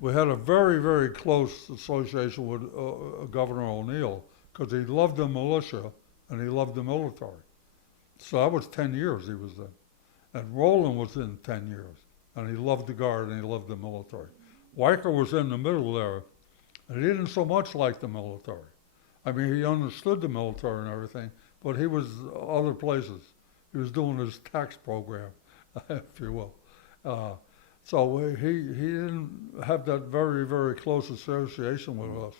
we had a very, very close association with Governor O'Neill, because he loved the militia and he loved the military. So that was 10 years he was in. And Rowland was in 10 years, and he loved the Guard and he loved the military. Weicker was in the middle there, and he didn't so much like the military. I mean, he understood the military and everything, but he was other places. He was doing his tax program, if you will. So he didn't have that very, very close association with us.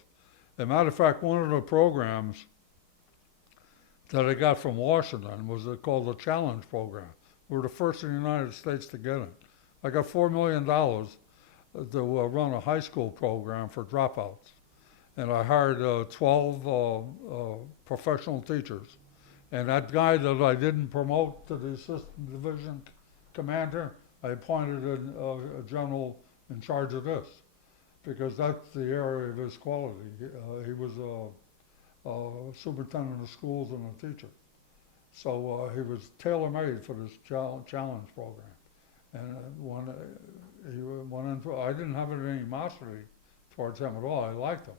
As a matter of fact, one of the programs that I got from Washington was called the Challenge Program. We were the first in the United States to get it. I got $4 million to run a high school program for dropouts. And I hired 12 professional teachers. And that guy that I didn't promote to the assistant division commander, I appointed a general in charge of this, because that's the area of his quality. He was a superintendent of schools and a teacher. So he was tailor-made for this challenge program. And when he went into, I didn't have any animosity towards him at all. I liked him.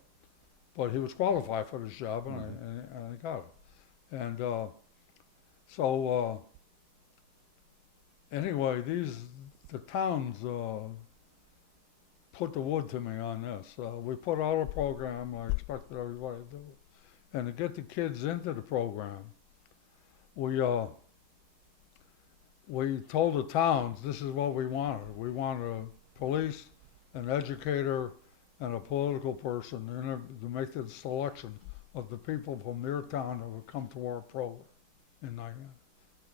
But he was qualified for this job, and I got it. And anyway, the towns put the wood to me on this. We put out a program, I expected everybody to do it. And to get the kids into the program, we told the towns this is what we wanted. We wanted a police, an educator, and a political person to make the selection of the people from their town that would come to our program in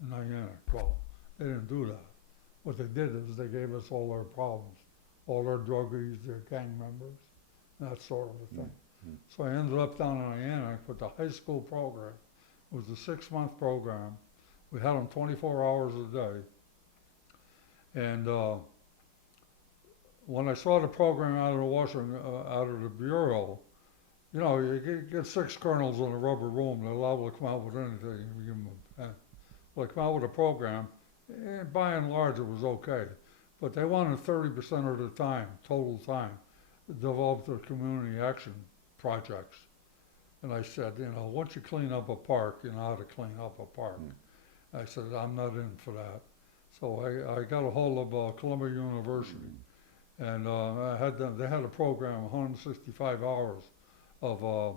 Niantic. Well, they didn't do that. What they did is they gave us all their problems, all their druggies, their gang members, that sort of a thing. Mm-hmm. So I ended up down in Niantic with the high school program. It was a 6-month program. We had them 24 hours a day. And when I saw the program out of the out of the bureau, you know, you get 6 colonels in a rubber room, they're liable to come out with anything. You give them a pen. Well, they come out with a program, and by and large it was okay. But they wanted 30% of the time, total time, develop their community action projects. And I said, you know, once you clean up a park, you know how to clean up a park. I said, I'm not in for that. So I got a hold of Columbia University. And they had a program, 165 hours of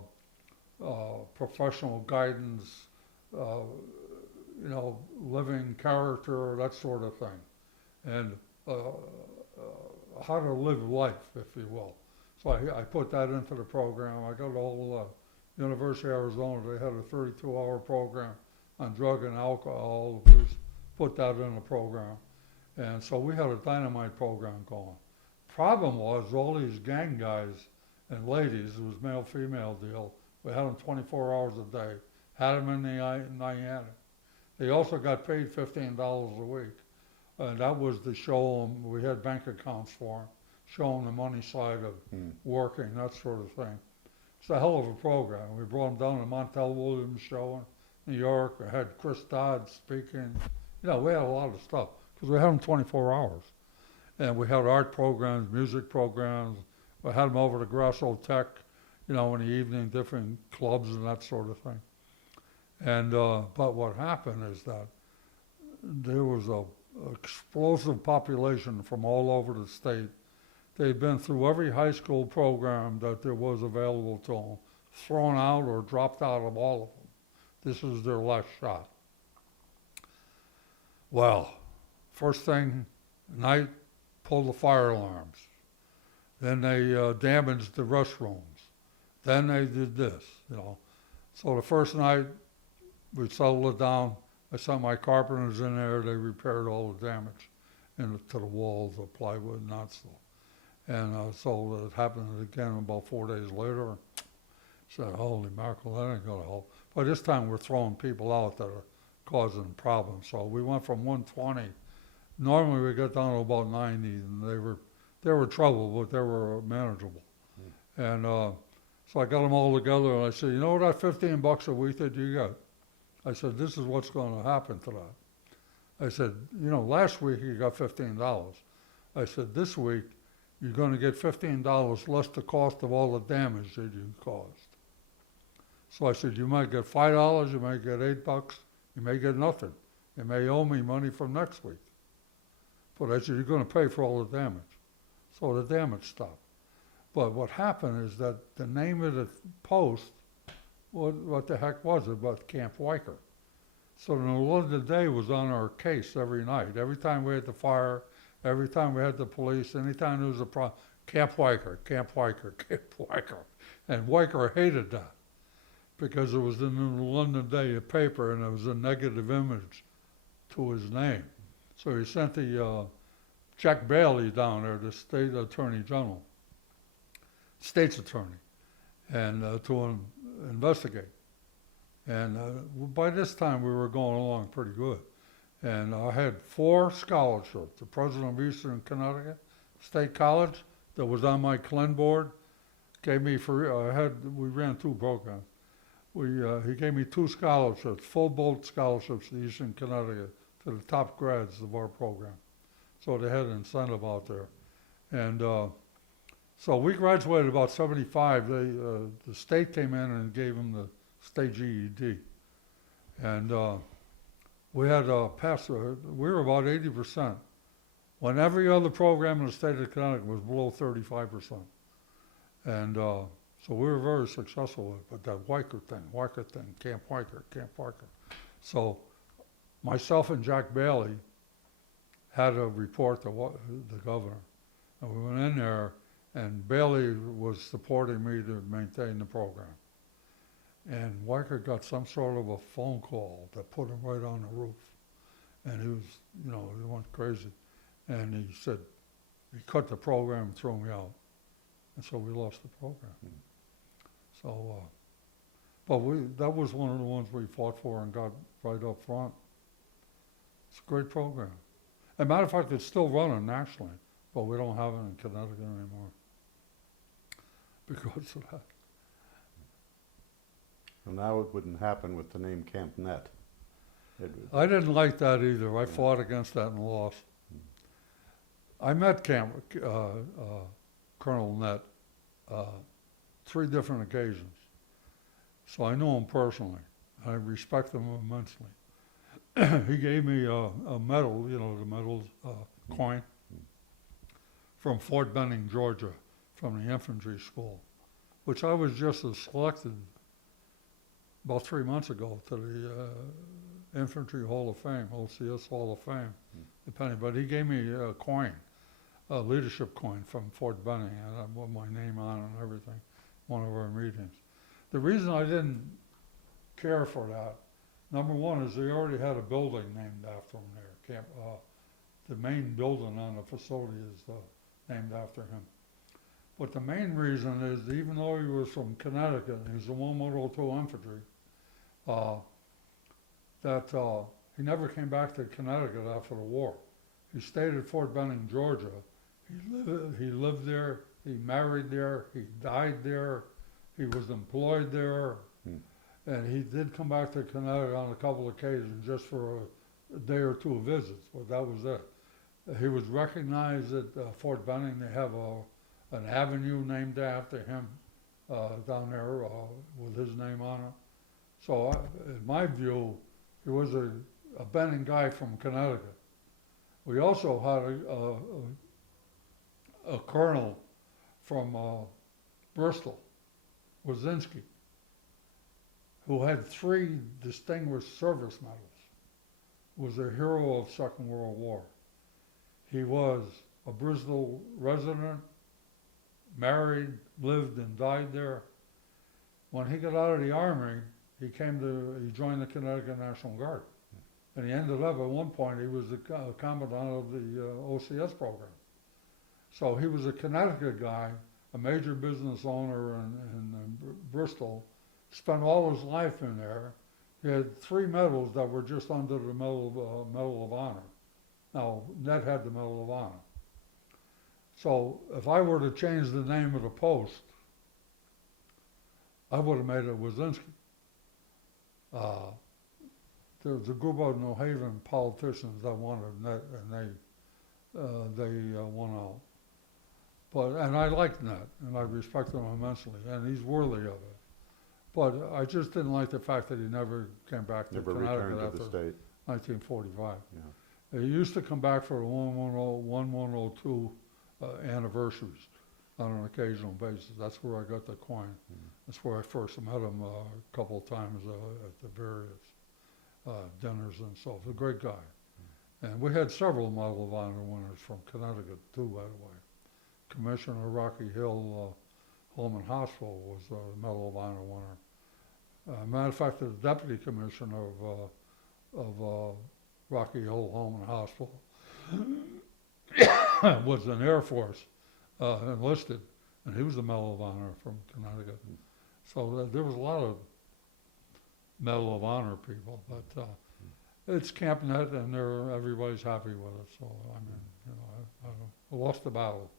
professional guidance, you know, living character, that sort of thing. And how to live life, if you will. So I put that into the program. I got a whole University of Arizona, they had a 32-hour program on drug and alcohol. We put that in the program. And so we had a dynamite program going. Problem was all these gang guys and ladies, it was male-female deal, we had them 24 hours a day, had them in the Niantic. They also got paid $15 a week. And that was to show them, we had bank accounts for them, show them the money side of working, that sort of thing. It's a hell of a program. We brought them down to Montel Williams show in New York. I had Chris Dodd speaking. You know, we had a lot of stuff because we had them 24 hours. And we had art programs, music programs. We had them over to Grasso Tech, you know, in the evening, different clubs and that sort of thing. And but what happened is that there was a explosive population from all over the state. They'd been through every high school program that there was available to them, thrown out or dropped out of all of them. This was their last shot. Well, first thing, night, pulled the fire alarms. Then they damaged the restrooms. Then they did this, you know. So the first night, we settled it down. I sent my carpenters in there. They repaired all the damage to the walls, the plywood, and that stuff. And so it happened again about 4 days later. Said, holy mackerel, that ain't gonna help. By this time, we're throwing people out that are causing problems. So we went from 120. Normally, we got down to about 90, and they were trouble, but they were manageable. And so I got them all together, and I said, you know that $15 a week that you got? I said, this is what's going to happen to that. I said, you know, last week you got $15. I said, this week you're going to get $15 less the cost of all the damage that you caused. So I said, you might get $5, you might get $8, you may get nothing. You may owe me money from next week. But I said, you're going to pay for all the damage. So the damage stopped. But what happened is that the name of the post, what the heck was it but Camp Weicker? So the middle of the day was on our case every night. Every time we had the fire, every time we had the police, anytime there was a problem, Camp Weicker, Camp Weicker, Camp Weicker. And Weicker hated that because it was in the London Daily paper and it was a negative image to his name. So he sent the Jack Bailey down there, the state attorney general, state's attorney, and investigate. And by this time, we were going along pretty good. And I had 4 scholarships. The president of Eastern Connecticut State College, that was on my CLEN board, gave me free. We ran 2 programs. He gave me 2 scholarships, full boat scholarships to Eastern Connecticut, to the top grads of our program. So they had an incentive out there. And so we graduated about 75. The state came in and gave them the state GED. And we had passed, we were about 80%, when every other program in the state of Connecticut was below 35%. And so we were very successful with it. But that Weicker thing, Camp Weicker. So myself and Jack Bailey had to report to the governor. And we went in there, and Bailey was supporting me to maintain the program. And Weicker got some sort of a phone call that put him right on the roof. And he was, he went crazy. And he said, he cut the program and threw me out. And so we lost the program. So, but that was one of the ones we fought for and got right up front. It's a great program. As a matter of fact, it's still running nationally, but we don't have it in Connecticut anymore because of that. And now it wouldn't happen with the name Camp Net. I didn't like that either. I fought against that and lost. I met Colonel Net 3 different occasions. So I know him personally. I respect him immensely. He gave me a medal, the medal coin, from Fort Benning, Georgia, from the infantry school, which I was just selected about 3 months ago to the Infantry Hall of Fame, OCS Hall of Fame, but he gave me a coin, a leadership coin from Fort Benning, and with my name on it and everything, one of our meetings. The reason I didn't care for that, number one, is they already had a building named after him there. The main building on the facility is named after him. But the main reason is, even though he was from Connecticut, he was a 1102 infantry, that he never came back to Connecticut after the war. He stayed at Fort Benning, Georgia. He lived there, he married there, he died there, he was employed there, and he did come back to Connecticut on a couple of occasions just for a day or 2 of visits, but that was it. He was recognized at Fort Benning. They have an avenue named after him down there with his name on it. So in my view, he was a Benning guy from Connecticut. We also had a colonel from Bristol, Wazinski, who had 3 distinguished service medals, was a hero of Second World War. He was a Bristol resident, married, lived and died there. When he got out of the Army, he joined the Connecticut National Guard. And he ended up, at one point, he was the commandant of the OCS program. So he was a Connecticut guy, a major business owner in Bristol, spent all his life in there. He had 3 medals that were just under the Medal of Honor. Now, Ned had the Medal of Honor. So if I were to change the name of the post, I would have made it Wazinski. There was a group of New Haven politicians that wanted Ned, and they won out. And I liked Ned, and I respect him immensely, and he's worthy of it. But I just didn't like the fact that he never came back to Connecticut after 1945. Yeah. He used to come back for 1102 anniversaries on an occasional basis. That's where I got the coin. That's where I first met him a couple of times at the various dinners and so forth. A great guy. And we had several Medal of Honor winners from Connecticut too, by the way. Commissioner Rocky Hill Holman Hospital was a Medal of Honor winner. Matter of fact, the deputy commissioner of Rocky Hill Holman Hospital was in Air Force, enlisted, and he was the Medal of Honor from Connecticut. So there was a lot of Medal of Honor people, but it's Camp Net, and everybody's happy with it. So I mean, you know, I lost the battle.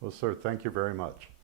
Well, sir, thank you very much.